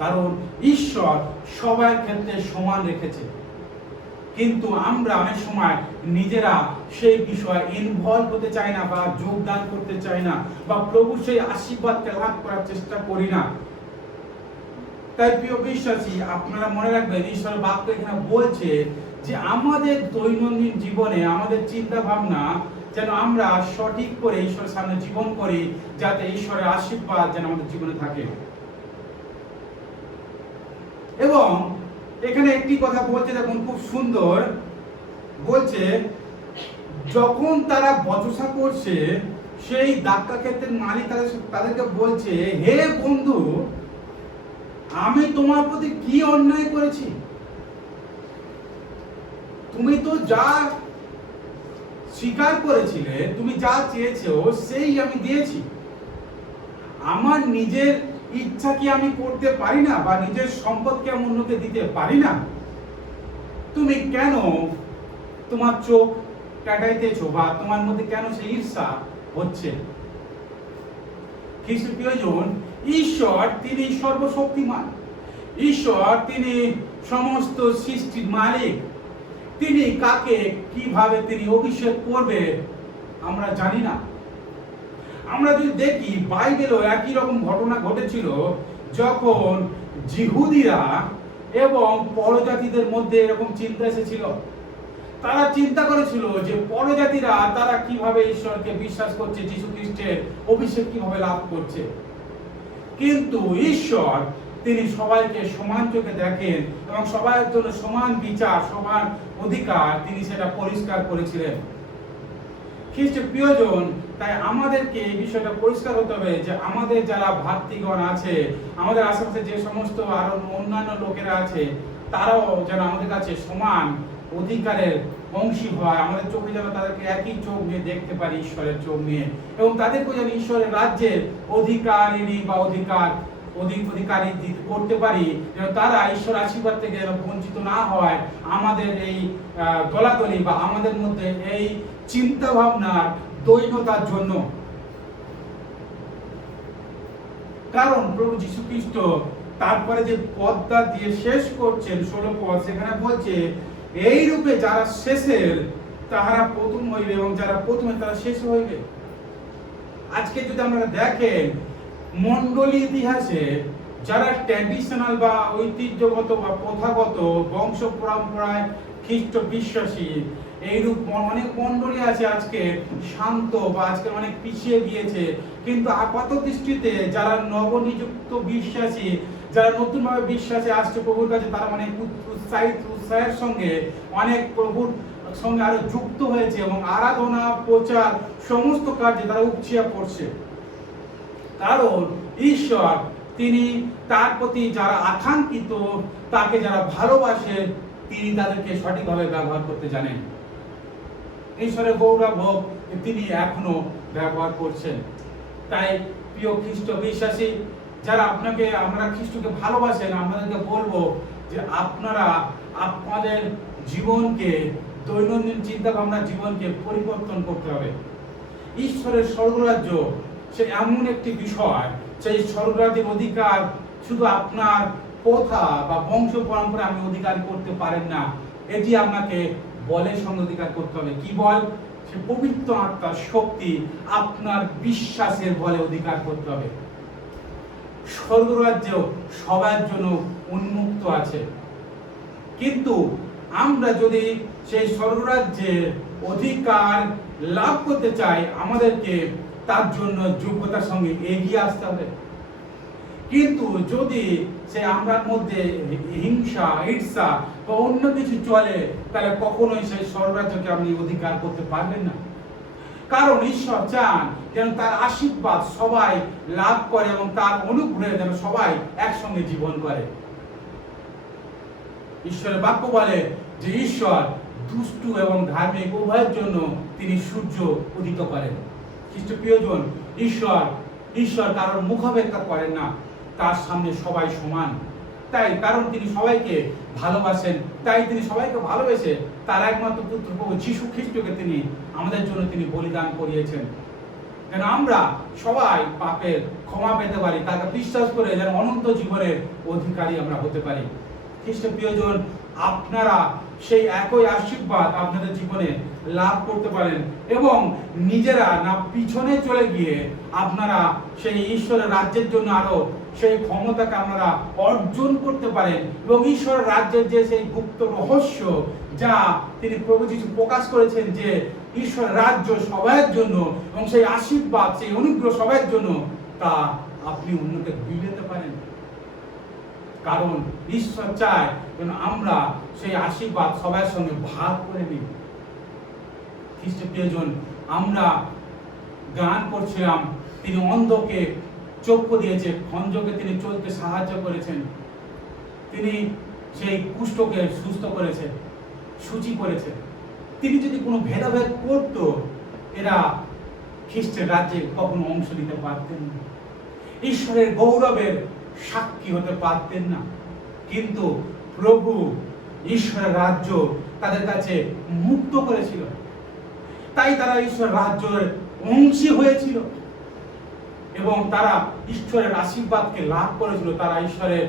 কারণ ঈশ্বর সবার ক্ষেত্রে সমান রেখেছে, কিন্তু আমরা অনেক সময় নিজেরা সেই বিষয়ে ইনভলভ হতে চাই না বা যোগদান করতে চাই না, বা প্রভুর সেই আশীর্বাদকে লাভ করার চেষ্টা করি না। তাই প্রিয় বিশ্বাসী, আপনারা মনে রাখবেন ঈশ্বরের বাক্য এখানে বলছে যে আমাদের দৈনন্দিন জীবনে আমাদের চিন্তা ভাবনা যেন আমরা সঠিক করে ঈশ্বরের সামনে জীবন করি, যাতে ঈশ্বরের আশীর্বাদ যেন আমাদের জীবনে থাকে। এবং এখানে একটি কথা বলতে দেখুন, খুব সুন্দর বলছে, যখন তারা বচসা করছে সেই দাক্কা ক্ষেত্রের মালিক তাদেরকে বলছে, হে বন্ধু, আমি তোমার প্রতি কি অন্যায় করেছি? তুমি তো যা স্বীকার করেছিলে, তুমি যা চেয়েছো সেই আমি দিয়েছি। আমার নিজের ইচ্ছা কি আমি করতে পারি না, বা নিজের সম্পদকে আমি অন্যকে দিতে পারি না? তুমি কেন তোমার চোখ কাটাইতেছো, বা তোমার মধ্যে কেন সেই ঈর্ষা হচ্ছে? খ্রিস্ট প্রিয়জন, ঈশ্বর তিনি সর্বশক্তিমান, ঈশ্বর তিনি সমস্ত সৃষ্টির মালিক। তিনি কাকে কিভাবে তিনি অভিষেক করবে আমরা জানি না। আমরা যদি দেখি বাইবেলও একই রকম ঘটনা ঘটেছিল, যখন জিহুদিরা এবং পরজাতিদের মধ্যে এরকম চিন্তা এসেছিল। তারা চিন্তা করেছিল যে পরজাতিরা তারা কিভাবে ঈশ্বরকে বিশ্বাস করছে, যীশু খ্রিস্টের অভিষেক কিভাবে লাভ করছে। কিন্তু ঈশ্বর তিনি সবাইকে সমান চোখে দেখেন এবং সবার জন্য সমান বিচার, সমান অধিকার তিনি সেটা পরিষ্কার করেছিলেন। খ্রিস্টের প্রিয়জন, তাই আমাদেরকে এই বিষয়টা পরিষ্কার হতে হবে যে আমাদের যারা ভাতৃগণ আছে, আমাদের আশেপাশে যে সমস্ত আরো অন্যান্য লোকেরা আছে, তারাও যেন আমাদের কাছে সমান অধিকারের অংশী হয়। আমাদের চোখে যেন তাদেরকে একই চোখ নিয়ে দেখতে পারি, ঈশ্বরের চোখ নিয়ে, এবং তাদেরকে যেন ঈশ্বরের রাজ্যের অধিকারিণী বা অধিকারী করতে পারি, যেন তারা ঈশ্বর আশীর্বাদ থেকে যেন বঞ্চিত না হয়। আমাদের এই দলাদলি বা আমাদের মধ্যে এই চিন্তা ভাবনার দৈন্যতার জন্য। কারণ প্রভু যীশু খ্রিস্ট তারপরে যে পদটা দিয়ে শেষ করছেন 16 পদ, সেখানে বলছে, এই রূপে যারা শেষের তাহারা প্রথম হইবে, এবং যারা প্রথমে তারা শেষ হইবে। আজকে যদি আমরা দেখেন মণ্ডলী ইতিহাসে যারা ট্র্যাডিশনাল বা ঐতিহ্যগত বা প্রথাগত বংশ পরম্পরায় খ্রিস্ট বিশ্বাসী, এইরূপ অনেক মণ্ডলী আছে আজকে শান্ত বা আজকে অনেক পিছিয়ে গিয়েছে। কিন্তু আপাত দৃষ্টিতে যারা নবনিযুক্ত বিশ্বাসী, যারা নতুন ভাবে বিশ্বাসে আসছে প্রভুর কাছে, তারা অনেক উৎসাহের সঙ্গে অনেক প্রভুর সঙ্গে আরো যুক্ত হয়েছে এবং আরাধনা, প্রচার, সমস্ত কাজে তারা উপচিয়া পড়ছে। কারণ ঈশ্বর তিনি তার প্রতি যারা আকাঙ্ক্ষিত, তাকে যারা ভালোবাসে, তিনি তাদেরকে সঠিকভাবে ব্যবহার করতে জানেন। ঈশ্বরের গৌরব হোক, তিনি এখনো ব্যবহার করছেন। তাই প্রিয় খ্রিস্ট বিশ্বাসী যারা আমরা খ্রিস্টকে ভালোবাসেন, আমাদেরকে বলবো যে আপনারা আপনাদের জীবনকে, দৈনন্দিন চিন্তা ভাবনা জীবনকে পরিবর্তন করতে হবে। ঈশ্বরের স্বর্গরাজ্য সে এমন একটি বিষয় সেই স্বর্গরাজ্যের অধিকার শুধু আপনার প্রথা বা বংশ পরম্পরা আপনি অধিকার করতে পারেন না, এটি আপনাকে বলের সঙ্গে অধিকার করতে হবে। কি বল? সে পবিত্র আত্মার শক্তি আপনার বিশ্বাসের বলে অধিকার করতে হবে। স্বর্গরাজ্য সবার জন্য উন্মুক্ত আছে, কিন্তু আমরা যদি সেই স্বর্গরাজ্যের অধিকার লাভ করতে চাই, আমাদেরকে তার জন্য যোগ্যতার সঙ্গে এগিয়ে আসতে হবে। কিন্তু যদি সে আমরার মধ্যে হিংসা, ঈর্ষা বা অন্য কিছু চলে, তাহলে কখনোই সেই স্বর্গরাজ্যকে আপনি অধিকার করতে পারবেন না। কারণ ঈশ্বর চান যেন তার আশীর্বাদ সবাই লাভ করে এবং তার অনুগ্রহে যেন সবাই একসঙ্গে জীবন করে। ঈশ্বরের বাক্য বলে যে ঈশ্বর দুষ্টু এবং ধার্মিক উভয়ের জন্য তিনি সূর্য উদিত করেন। খ্রিস্ট প্রিয়জন, ঈশ্বর কারোর মুখাপেক্ষা করেন না, তার সামনে সবাই সমান। তাই কারণ তিনি সবাইকে ভালোবাসেন, তাই তিনি সবাইকে ভালোবেসে তার একমাত্র পুত্র প্রভু যীশু খ্রিস্টকে তিনি আমাদের জন্য তিনি বলিদান করিয়েছেন, যেন আমরা সবাই পাপের ক্ষমা পেতে পারি, তাকে বিশ্বাস করে যেন অনন্ত জীবনের অধিকারী আমরা হতে পারি। খ্রিস্ট প্রিয়জন, আপনারা সেই একই আশীর্বাদ আপনাদের জীবনে লাভ করতে পারেন এবং নিজেরা না পিছনে চলে গিয়ে আপনারা সেই ঈশ্বরের রাজ্যের জন্য আরো সেই ক্ষমতাকে আপনারা অর্জন করতে পারেন এবং ঈশ্বরের রাজ্যের যে সেই গুপ্ত রহস্য যা তিনি প্রভু যীশু প্রকাশ করেছেন, যে ঈশ্বরের রাজ্য সবার জন্য এবং সেই আশীর্বাদ, সেই অনুগ্রহ সবার জন্য, তা আপনি অন্যকে দিতে পারেন। কারণ ঈশ্বর চায় যেন আমরা সেই আশীর্বাদ সবার সঙ্গে ভাগ করে নিই। খ্রিস্ট প্রিয়জন, আমরা গান করছিলাম, তিনি অন্ধকে চক্ষু দিয়েছে, খঞ্জকে তিনি চলতে সাহায্য করেছেন, তিনি সেই কুষ্ঠকে সুস্থ করেছেন, সূচি করেছেন। তিনি যদি কোনো ভেদাভেদ করতো, এরা খ্রিস্টের রাজ্যে কখনো অংশ নিতে পারতেন না, ঈশ্বরের গৌরবের সাক্ষী হতে পারতেন না। কিন্তু প্রভু ঈশ্বরের রাজ্য তাদের কাছে মুক্ত করেছিল, তাই তারা ঈশ্বরের রাজ্যের অংশী হয়েছিল এবং তারা ঈশ্বরের আশীর্বাদকে লাভ করেছিল, তারা ঈশ্বরের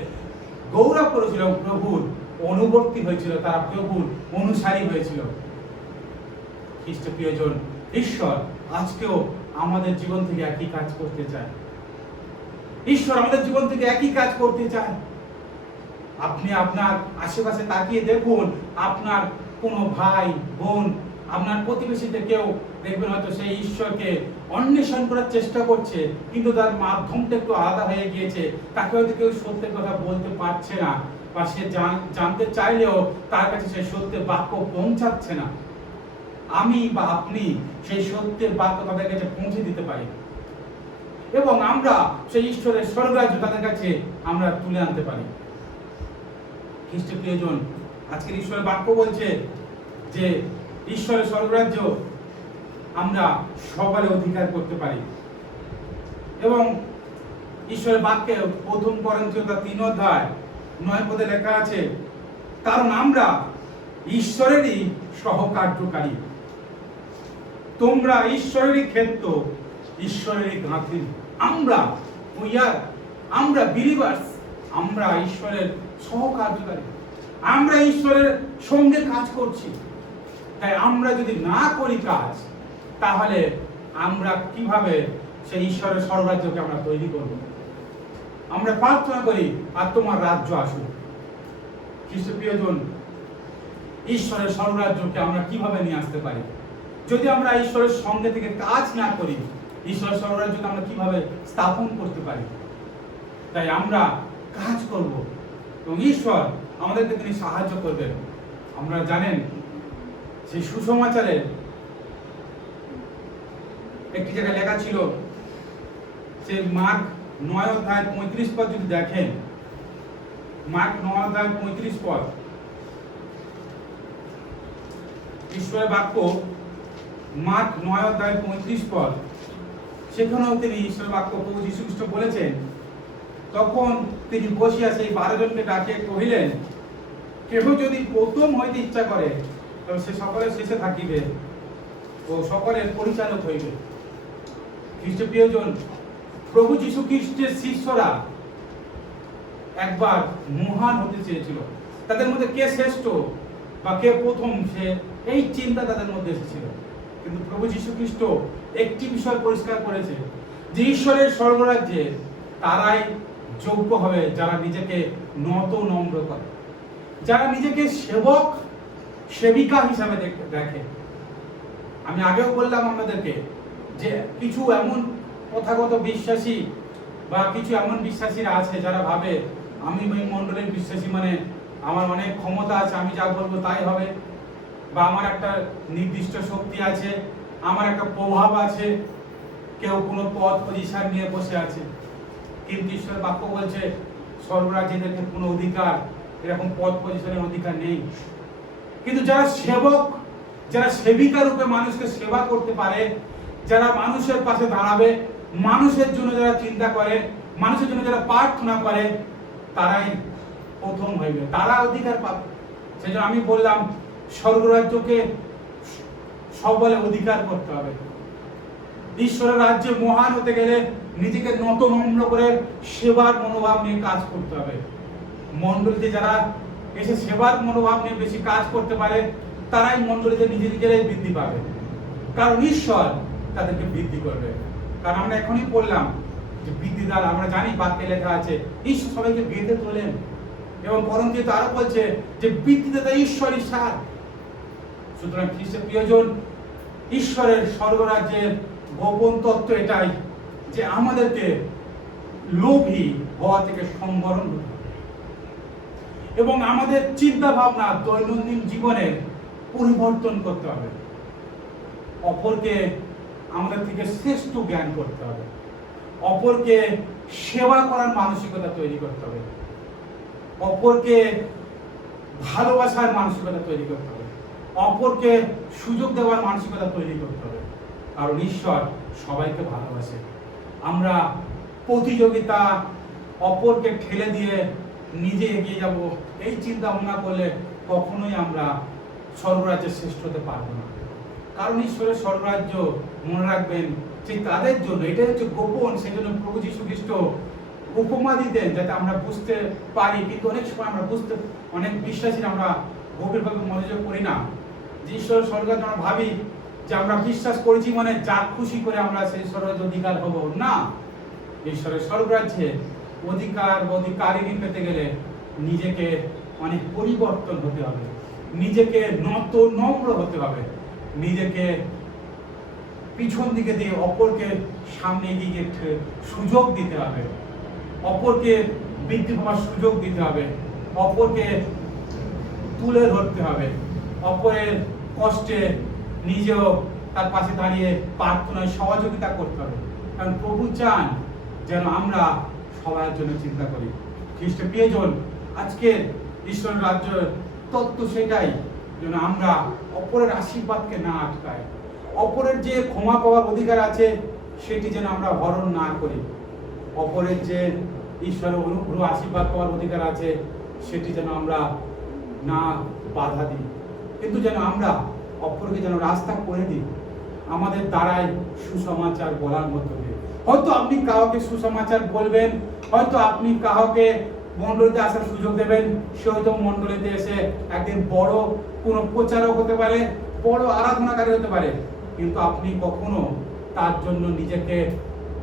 গৌরব করেছিল, প্রভুর অনুবর্তী হয়েছিল, তারা প্রভুর অনুসারী হয়েছিল। খ্রিস্ট প্রিয়জন, ঈশ্বর আজকেও আমাদের জীবন থেকে একই কাজ করতে চায়। ঈশ্বর আমাদের জীবন থেকে একই কাজ করতে চায়। আপনি আপনার আশেপাশে তাকিয়ে দেখুন, আপনার কোনো ভাই বোন, আপনার প্রতিবেশীতে কেউ দেখবেন হয়তো সেই ঈশ্বরকে অন্বেষণ করার চেষ্টা করছে, কিন্তু তার মাধ্যমটা একটু আলাদা হয়ে গিয়েছে, তাকে হয়তো কেউ সত্যের কথা বলতে পারছে না, বা সে জানতে চাইলেও তার কাছে সেই সত্যের বাক্য পৌঁছাচ্ছে না। আমি বা আপনি সেই সত্যের বাক্য তাদের কাছে পৌঁছে দিতে পারি এবং আমরা সেই ঈশ্বরের স্বর্গরাজ্য তাদের কাছে আমরা তুলে আনতে পারি। খ্রিস্ট প্রিয়জন, আজকের ঈশ্বরের বাক্য বলছে যে ঈশ্বরের স্বর্গরাজ্য আমরা সকলে অধিকার করতে পারি এবং ঈশ্বরের বাক্যে 1 করিন্থীয় 3:9 লেখা আছে, কারণ আমরা ঈশ্বরেরই সহকার্যকারী, তোমরা ঈশ্বরেরই ক্ষেত্র, ঈশ্বরেরই গাঁথনি। আমরা বিলিভার্স, আমরা ঈশ্বরের সহকার্যকারী, আমরা ঈশ্বরের সঙ্গে কাজ করছি। তাই আমরা যদি না করি কাজ, তাহলে আমরা কিভাবে সেই ঈশ্বরের স্বর্গরাজ্যকে আমরা তৈরি করব? আমরা প্রার্থনা করি, আর তোমার রাজ্য আসুক। খ্রিস্ট প্রিয়জন, ঈশ্বরের স্বর্গরাজ্যকে আমরা কিভাবে নিয়ে আসতে পারি? যদি আমরা ঈশ্বরের সঙ্গে থেকে কাজ না করি, ঈশ্বরের স্বর্গরাজ্যকে আমরা কিভাবে স্থাপন করতে পারি? তাই আমরা কাজ করব এবং ঈশ্বর আমাদেরকে তিনি সাহায্য করবেন। আমরা জানেন সেই সুসমাচারের একটি জায়গায় লেখা ছিল, সে মার্ক 9:35 যদি দেখেন, মার্ক 9:35, ঈশ্বরের বাক্য মার্ক 9:35, সেখানেও তিনি ঈশ্বরের বাক্য প্রভু যীশু খ্রিস্ট বলেছেন, তখন তিনি বসিয়া সেই 12 জনকে ডাকিয়া কহিলেন, কেহ যদি প্রথম হইতে ইচ্ছা করে, তবে সে সকলের শেষে থাকিবে ও সকলের পরিচালক হইবে। খ্রিস্ট প্রিয়জন, প্রভু যীশু খ্রিস্টের শিষ্যরা একবার মহান হতে চেয়েছিল। তাদের মধ্যে কে শ্রেষ্ঠ বা কে প্রথম, সে এই চিন্তা তাদের মধ্যে এসেছিল। কিন্তু প্রভু যীশু খ্রিস্ট একটি বিষয় পরিষ্কার করেছে যে ঈশ্বরের স্বর্গরাজ্যে তারাই যোগ্য হবে যারা নিজেকে নত নম্র করে, যারা নিজেকে সেবক সেবিকা হিসাবে দেখে। আমি আগেও বললাম আমাদেরকে যে কিছু এমন প্রথাগত বিশ্বাসী বা কিছু এমন বিশ্বাসীরা আছে যারা ভাবে আমি ওই মণ্ডলের বিশ্বাসী মানে আমার অনেক ক্ষমতা আছে, আমি যা বলবো তাই হবে, বা আমার একটা নির্দিষ্ট শক্তি আছে, আমার একটা প্রভাব আছে। কেউ কোনো পদ পজিশন নিয়ে বসে আছে, কিন্তু ঈশ্বরের বাক্য বলছে স্বর্গরাজ্যে কোনো অধিকার, এরকম পদ পজিশনের অধিকার নেই। কিন্তু যারা সেবক, যারা সেবিকা রূপে মানুষকে সেবা করতে পারে, যারা মানুষের পাশে দাঁড়াবে, মানুষের জন্য যারা চিন্তা করে, মানুষের জন্য যারা প্রার্থনা করে, তারাই প্রথম হইবে, তারা অধিকার পাবে। সেজন্য আমি বললাম স্বর্গরাজ্যকে সবলে অধিকার করতে হবে। ঈশ্বরের রাজ্যে মহান হতে গেলে নিজেকে নত নম্র করে সেবার মনোভাব নিয়ে কাজ করতে হবে। মণ্ডলীতে যারা এসে সেবার মনোভাব নিয়ে বেশি কাজ করতে পারে, তারাই মণ্ডলীতে নিজেরাই বৃদ্ধি পাবে, কারণ ঈশ্বর তাদেরকে বৃদ্ধি করবে। কারণ আমরা এখনই বললাম যে বৃদ্ধি দ্বারা, আমরা জানি বাক্যে লেখা আছে ঈশ্বর সবাইকে বেঁধে তোলেন, এবং করন্থীতে আরো বলছে যে বৃদ্ধিদাতা ঈশ্বরই সার। সুতরাং খ্রিস্টের প্রিয়জন, ঈশ্বরের স্বর্গরাজ্যের গোপন তত্ত্ব এটাই যে আমাদেরকে লোভী হওয়া থেকে সম্বরণ হতে হবে, এবং আমাদের চিন্তা ভাবনা দৈনন্দিন জীবনে পরিবর্তন করতে হবে। অপরকে আমাদের থেকে শ্রেষ্ঠ জ্ঞান করতে হবে, অপরকে সেবা করার মানসিকতা তৈরি করতে হবে, অপরকে ভালোবাসার মানসিকতা তৈরি করতে হবে, অপরকে সুযোগ দেওয়ার মানসিকতা তৈরি করতে হবে। কারণ ঈশ্বর সবাইকে ভালোবাসে। আমরা প্রতিযোগিতা, অপরকে ঠেলে দিয়ে নিজে এগিয়ে যাব, এই চিন্তা ভাবনা করলে কখনোই আমরা স্বর্গরাজ্যে শ্রেষ্ঠ হতে পারবো না। কারণ ঈশ্বরের স্বর্গরাজ্য, মনে রাখবেন, যে তাদের জন্য, এটাই হচ্ছে গোপন। সেই জন্য প্রভু যীশু খ্রিস্ট উপমা দিতেন যাতে আমরা বুঝতে পারি। কিন্তু অনেক সময় আমরা বুঝতে, অনেক বিশ্বাসীরা আমরা গভীরভাবে মনোযোগ করি না যে ঈশ্বরের স্বর্গরাজ্য। আমরা ভাবি যে আমরা বিশ্বাস করেছি মানে যা খুশি করে আমরা সেই স্বর্গরাজ্য অধিকার হব না। ঈশ্বরের স্বর্গরাজ্যে অধিকারিণী পেতে গেলে নিজেকে অনেক পরিবর্তন হতে হবে, নিজেকে নত নম্র হতে হবে, নিজেকে পিছন দিকে দিয়ে অপরকে সামনে এগিয়ে সুযোগ দিতে হবে, অপরকে বৃদ্ধি পাওয়ার সুযোগ দিতে হবে, অপরকে তুলে ধরতে হবে, অপরের কষ্টে নিজেও তার পাশে দাঁড়িয়ে প্রার্থনায় সহযোগিতা করতে হবে। কারণ প্রভু চান যেন আমরা সবার জন্য চিন্তা করি। খ্রিস্টের প্রিয়জন, আজকের ঈশ্বরের রাজ্যের তত্ত্ব সেটাই, যেন আমরা অপরের আশীর্বাদকে না আটকাই, অপরের যে ক্ষমা পাওয়ার অধিকার আছে সেটি যেন আমরা হরণ না করি, অপরের যে ঈশ্বরের অনুগ্রহ আশীর্বাদ পাওয়ার অধিকার আছে সেটি যেন আমরা না বাধা দিই, কিন্তু যেন আমরা অপরকে যেন রাস্তা করে দিই আমাদের দ্বারাই সুসমাচার বলার মধ্য দিয়ে। হয়তো আপনি কাউকে সুসমাচার বলবেন, হয়তো আপনি কাউকে মণ্ডলীতে আসার সুযোগ দেবেন, সে হয়তো মণ্ডলীতে এসে একদিন বড় কোনো প্রচারক হতে পারে, বড় আরাধনাকারী হতে পারে, কিন্তু আপনি কখনো তার জন্য নিজেকে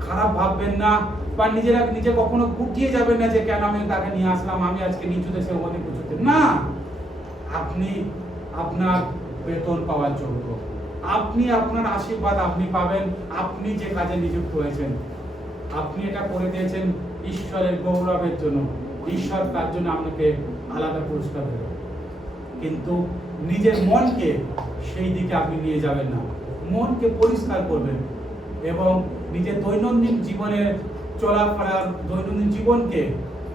খারাপ ভাববেন না, বা নিজে কখনো গুটিয়ে যাবেন না যে কেন আমি তাকে নিয়ে আসলাম, আমি আজকে নিচু দেশে অনেক উঁচুতে না। আপনি আপনার বেতন পাওয়ার যোগ্য, আপনি আপনার আশীর্বাদ আপনি পাবেন। আপনি যে কাজে নিযুক্ত হয়েছেন, আপনি এটা করে দিয়েছেন ঈশ্বরের গৌরবের জন্য, ঈশ্বর তার জন্য আপনাকে আলাদা পুরস্কার দেবে। কিন্তু নিজের মনকে সেই দিকে আপনি নিয়ে যাবেন না, মনকে পরিষ্কার করবেন এবং নিজের দৈনন্দিন জীবনে চলাফেরার দৈনন্দিন জীবনকে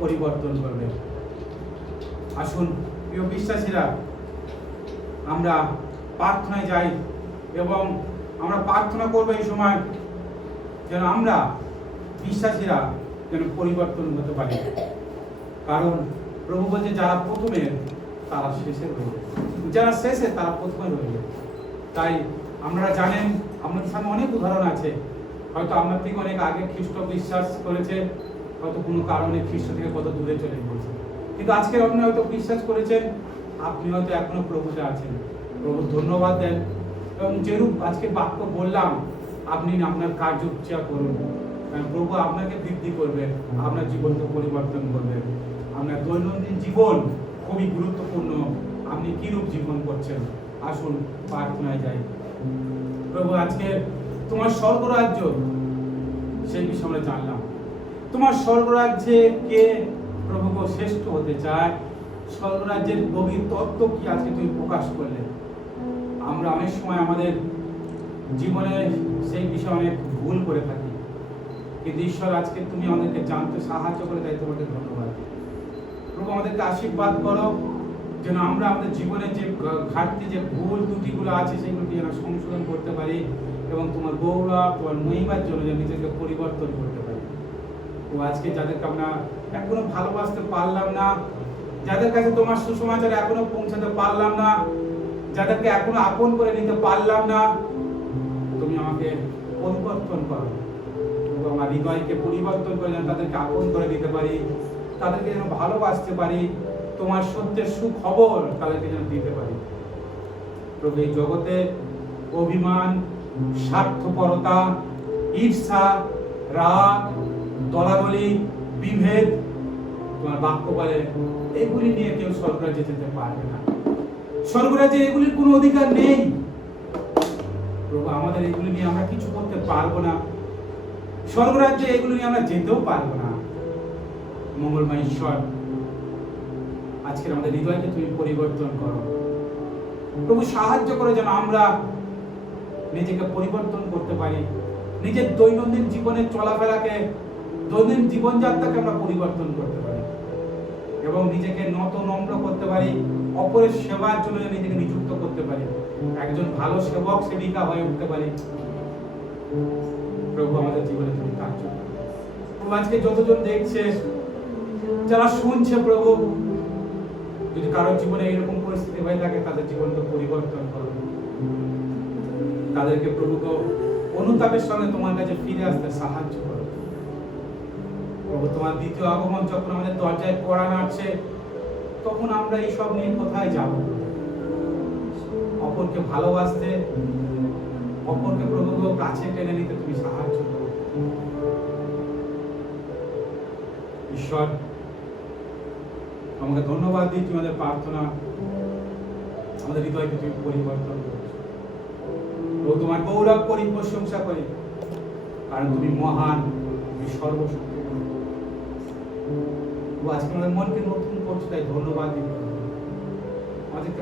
পরিবর্তন করবেন। আসুন প্রিয় বিশ্বাসীরা, আমরা প্রার্থনায় যাই এবং আমরা প্রার্থনা করবো এই সময় যেন আমরা বিশ্বাসীরা যেন পরিবর্তন হতে পারি। কারণ প্রভু বলছে যারা প্রথমে তারা শেষে রইবে, যারা শেষে তারা প্রথমে রইবে। তাই আপনারা জানেন, আপনাদের সামনে অনেক উদাহরণ আছে হয়তো আপনার থেকে অনেক আগে খ্রিস্ট বিশ্বাস করেছে, হয়তো কোনো কারণে খ্রিস্ট থেকে কত দূরে চলে গেছে, কিন্তু আজকে আপনি হয়তো বিশ্বাস করেছেন, আপনি হয়তো এখনো প্রভুতে আছেন। প্রভু ধন্যবাদ দেন, এবং যেরূপ আজকে বাক্য বললাম আপনি আপনার কার্য করুন, কারণ প্রভু আপনাকে বৃদ্ধি করবে, আপনার জীবনকে পরিবর্তন করবে। আপনার দৈনন্দিন জীবন খুবই গুরুত্বপূর্ণ, আপনি কিরূপ জীবন করছেন। আসুন প্রার্থনায় যাই। প্রভু আজকে তোমার স্বর্গরাজ্য সেই বিষয়ে আমরা জানলাম, তোমার স্বর্গরাজ্যে কে প্রভু শ্রেষ্ঠ হতে চায়, স্বর্গরাজ্যের গভীর তত্ত্ব কি আজকে তুমি প্রকাশ করলে। আমরা অনেক সময় আমাদের জীবনে সেই বিষয়ে অনেক ভুল করে থাকি, কিন্তু ঈশ্বর আজকে তুমি আমাদেরকে জানতে সাহায্য করে, তাই তোমাকে ধন্যবাদ। প্রভু আমাদেরকে আশীর্বাদ করো যেন আমরা আমাদের জীবনে যে ঘাটতি, যে ভুল ত্রুটিগুলো আছে সেগুলোকে যেন সংশোধন করতে পারি, এবং তোমার গৌরব, তোমার মহিমার জন্য যেন নিজেকে পরিবর্তন করতে পারি। তো আজকে যাদেরকে আমরা এখনো ভালোবাসতে পারলাম না, যাদের কাছে তোমার সুসমাচার এখনো পৌঁছাতে পারলাম না, যাদেরকে এখনো আপন করে নিতে পারলাম না, তুমি আমাকে পরিবর্তন করো, আমার হৃদয়কে পরিবর্তন করে যেন তাদেরকে আপন করে নিতে পারি, তাদেরকে যেন ভালোবাসতে পারি, তোমার সত্যের সুখবর তাদেরকে যেন দিতে পারি। প্রভু এই জগতে অভিমান, স্বার্থপরতা, ঈর্ষা, রাগ, দলাদলি, বিভেদ, তোমার বাক্য বলে এগুলি নিয়ে কেউ স্বর্গরাজ্যে যেতে পারবে না। স্বর্গরাজ্যে এগুলির কোনো অধিকার নেই। প্রভু আমাদের এগুলি নিয়ে আমরা কিছু করতে পারবো না, স্বর্গরাজ্যে এগুলো নিয়ে আমরা যেতেও পারবো না। মঙ্গলময় ঈশ্বর, আজকে আমাদের হৃদয়কে তুমি পরিবর্তন করো প্রভু, সাহায্য করে যেন আমরা নিজেকে পরিবর্তন করতে পারি, নিজের দৈনন্দিন জীবনের চলাফেরাকে, দৈনন্দিন জীবনযাত্রাকে আমরা পরিবর্তন করতে পারি, এবং নিজেকে নত নম্র করতে পারি, অপরের সেবার জন্য নিজেকে নিযুক্ত করতে পারি, একজন ভালো সেবক সেবিকা হয়ে উঠতে পারি। প্রভু আমাদের জীবনে তুমি কাজ করো প্রভু। আজকে যতজন দেখছে, যারা শুনছে প্রভু, যদি কারোর জীবনে এরকম পরিস্থিতি হয়ে থাকে, তাদের জীবনকে পরিবর্তন করো, তাদেরকে প্রভুকে অনুতাপের সঙ্গে তোমার কাছে ফিরে আসতে সাহায্য করো। প্রভু তোমার দ্বিতীয় আগমন যখন আমাদের দরজায় কড়া নাড়ছে, তখন আমরা এইসব নিয়ে কোথায় যাব? অপরকে ভালোবাসতে, অপরকে প্রভুকে কাছে টেনে নিতে তুমি সাহায্য করো। ঈশ্বর আমাকে ধন্যবাদ দিই, তোমাদের প্রার্থনা আমাদের হৃদয়কে তুমি পরিবর্তন করেছো। তোমার গৌরব করি, প্রশংসা করি, কারণ তুমি মহান, তুমি সর্বশক্তিমান। আজকে আমাদের মনকে নতুন করছো, তাই ধন্যবাদ দিই।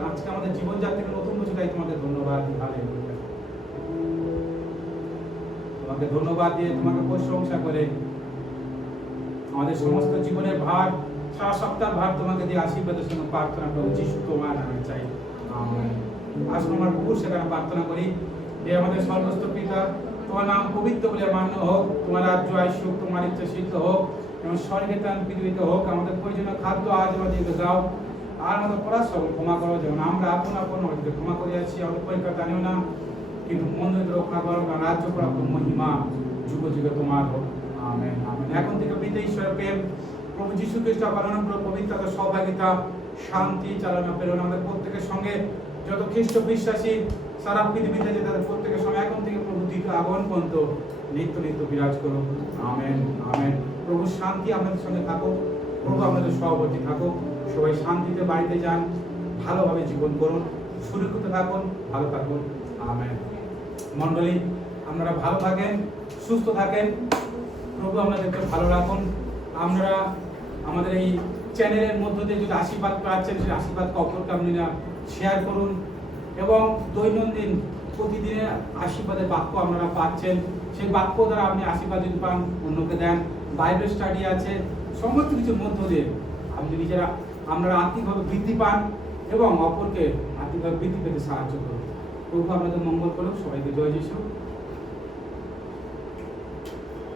আজকে আমাদের জীবনযাত্রাকে নতুন করছো, তাই তোমাকে ধন্যবাদ দিই। হালেলুয়া। তোমাকে ধন্যবাদ দিয়ে, তোমাকে প্রশংসা করে আমাদের সমস্ত জীবনের ভার, সারা সপ্তাহ ভার তোমাকে দিয়ে আশীর্বাদের সঙ্গে প্রার্থনা করো, যিশু তোমার নামে চাই, আমেন। আসুন আমার প্রভু সেখানে প্রার্থনা করি। হে আমাদের সর্বস্ত পিতা, তোমার নাম পবিত্র বলে মান্য হোক, তোমার রাজ্য আসুক, তোমার ইচ্ছা সিদ্ধ হোক, এবং স্বর্গে তেমন পৃথিবীতে হোক। আমাদের প্রয়োজনীয় খাদ্য আজ আমাদেরকে দাও, আর আমাদের পরাধ সকল ক্ষমা করো, যেমন আমরা আপন আপন আমাদেরকে ক্ষমা করিয়াছি। আমাদের পরীক্ষা জানিও না, কিন্তু মন হইতে রক্ষা করো, কারণ রাজ্য করা মহিমা যুগ যুগে তোমার হোক, আমেন আমেন। এখন থেকে পিতা ঈশ্বরের প্রেম, প্রভু যীশু খ্রিস্ট অনুগ্রহ, পবিত্রতা, সহভাগিতা, শান্তি, চালনা প্রেরণা আমাদের প্রত্যেকের সঙ্গে, যত খ্রিস্ট বিশ্বাসী সারা পৃথিবীতে যে তাদের প্রত্যেকের সঙ্গে এখন থেকে প্রভু দ্বিতীয় আগমন পর্যন্ত নিত্য নিত্য বিরাজ করো, আমেন আমেন। প্রভু শান্তি আমাদের সঙ্গে থাকুক, প্রভু আমাদের সভাপতি থাকুক। সবাই শান্তিতে বাড়িতে যান, ভালোভাবে জীবন করুন, সুরক্ষিত থাকুন, ভালো থাকুন, আমেন। মণ্ডলী, আপনারা ভালো থাকেন, সুস্থ থাকেন, প্রভু আমাদেরকে ভালো রাখুন। আমরা আমাদের এই চ্যানেলের মধ্য দিয়ে যদি আশীর্বাদ পাচ্ছেন, সেই আশীর্বাদকে অপরকে আপনারা শেয়ার করুন, এবং দৈনন্দিন প্রতিদিনের আশীর্বাদের বাক্য আপনারা পাচ্ছেন, সেই বাক্য দ্বারা আপনি আশীর্বাদ যদি পান, অন্যকে দেন। বাইবেল স্টাডি আছে, সমস্ত কিছুর মধ্য দিয়ে আপনি নিজেরা আপনারা আর্থিকভাবে বৃদ্ধি পান, এবং অপরকে আর্থিকভাবে বৃদ্ধি পেতে সাহায্য করুন। প্রভু আপনাদের মঙ্গল করুন। সবাইকে জয় যিশু।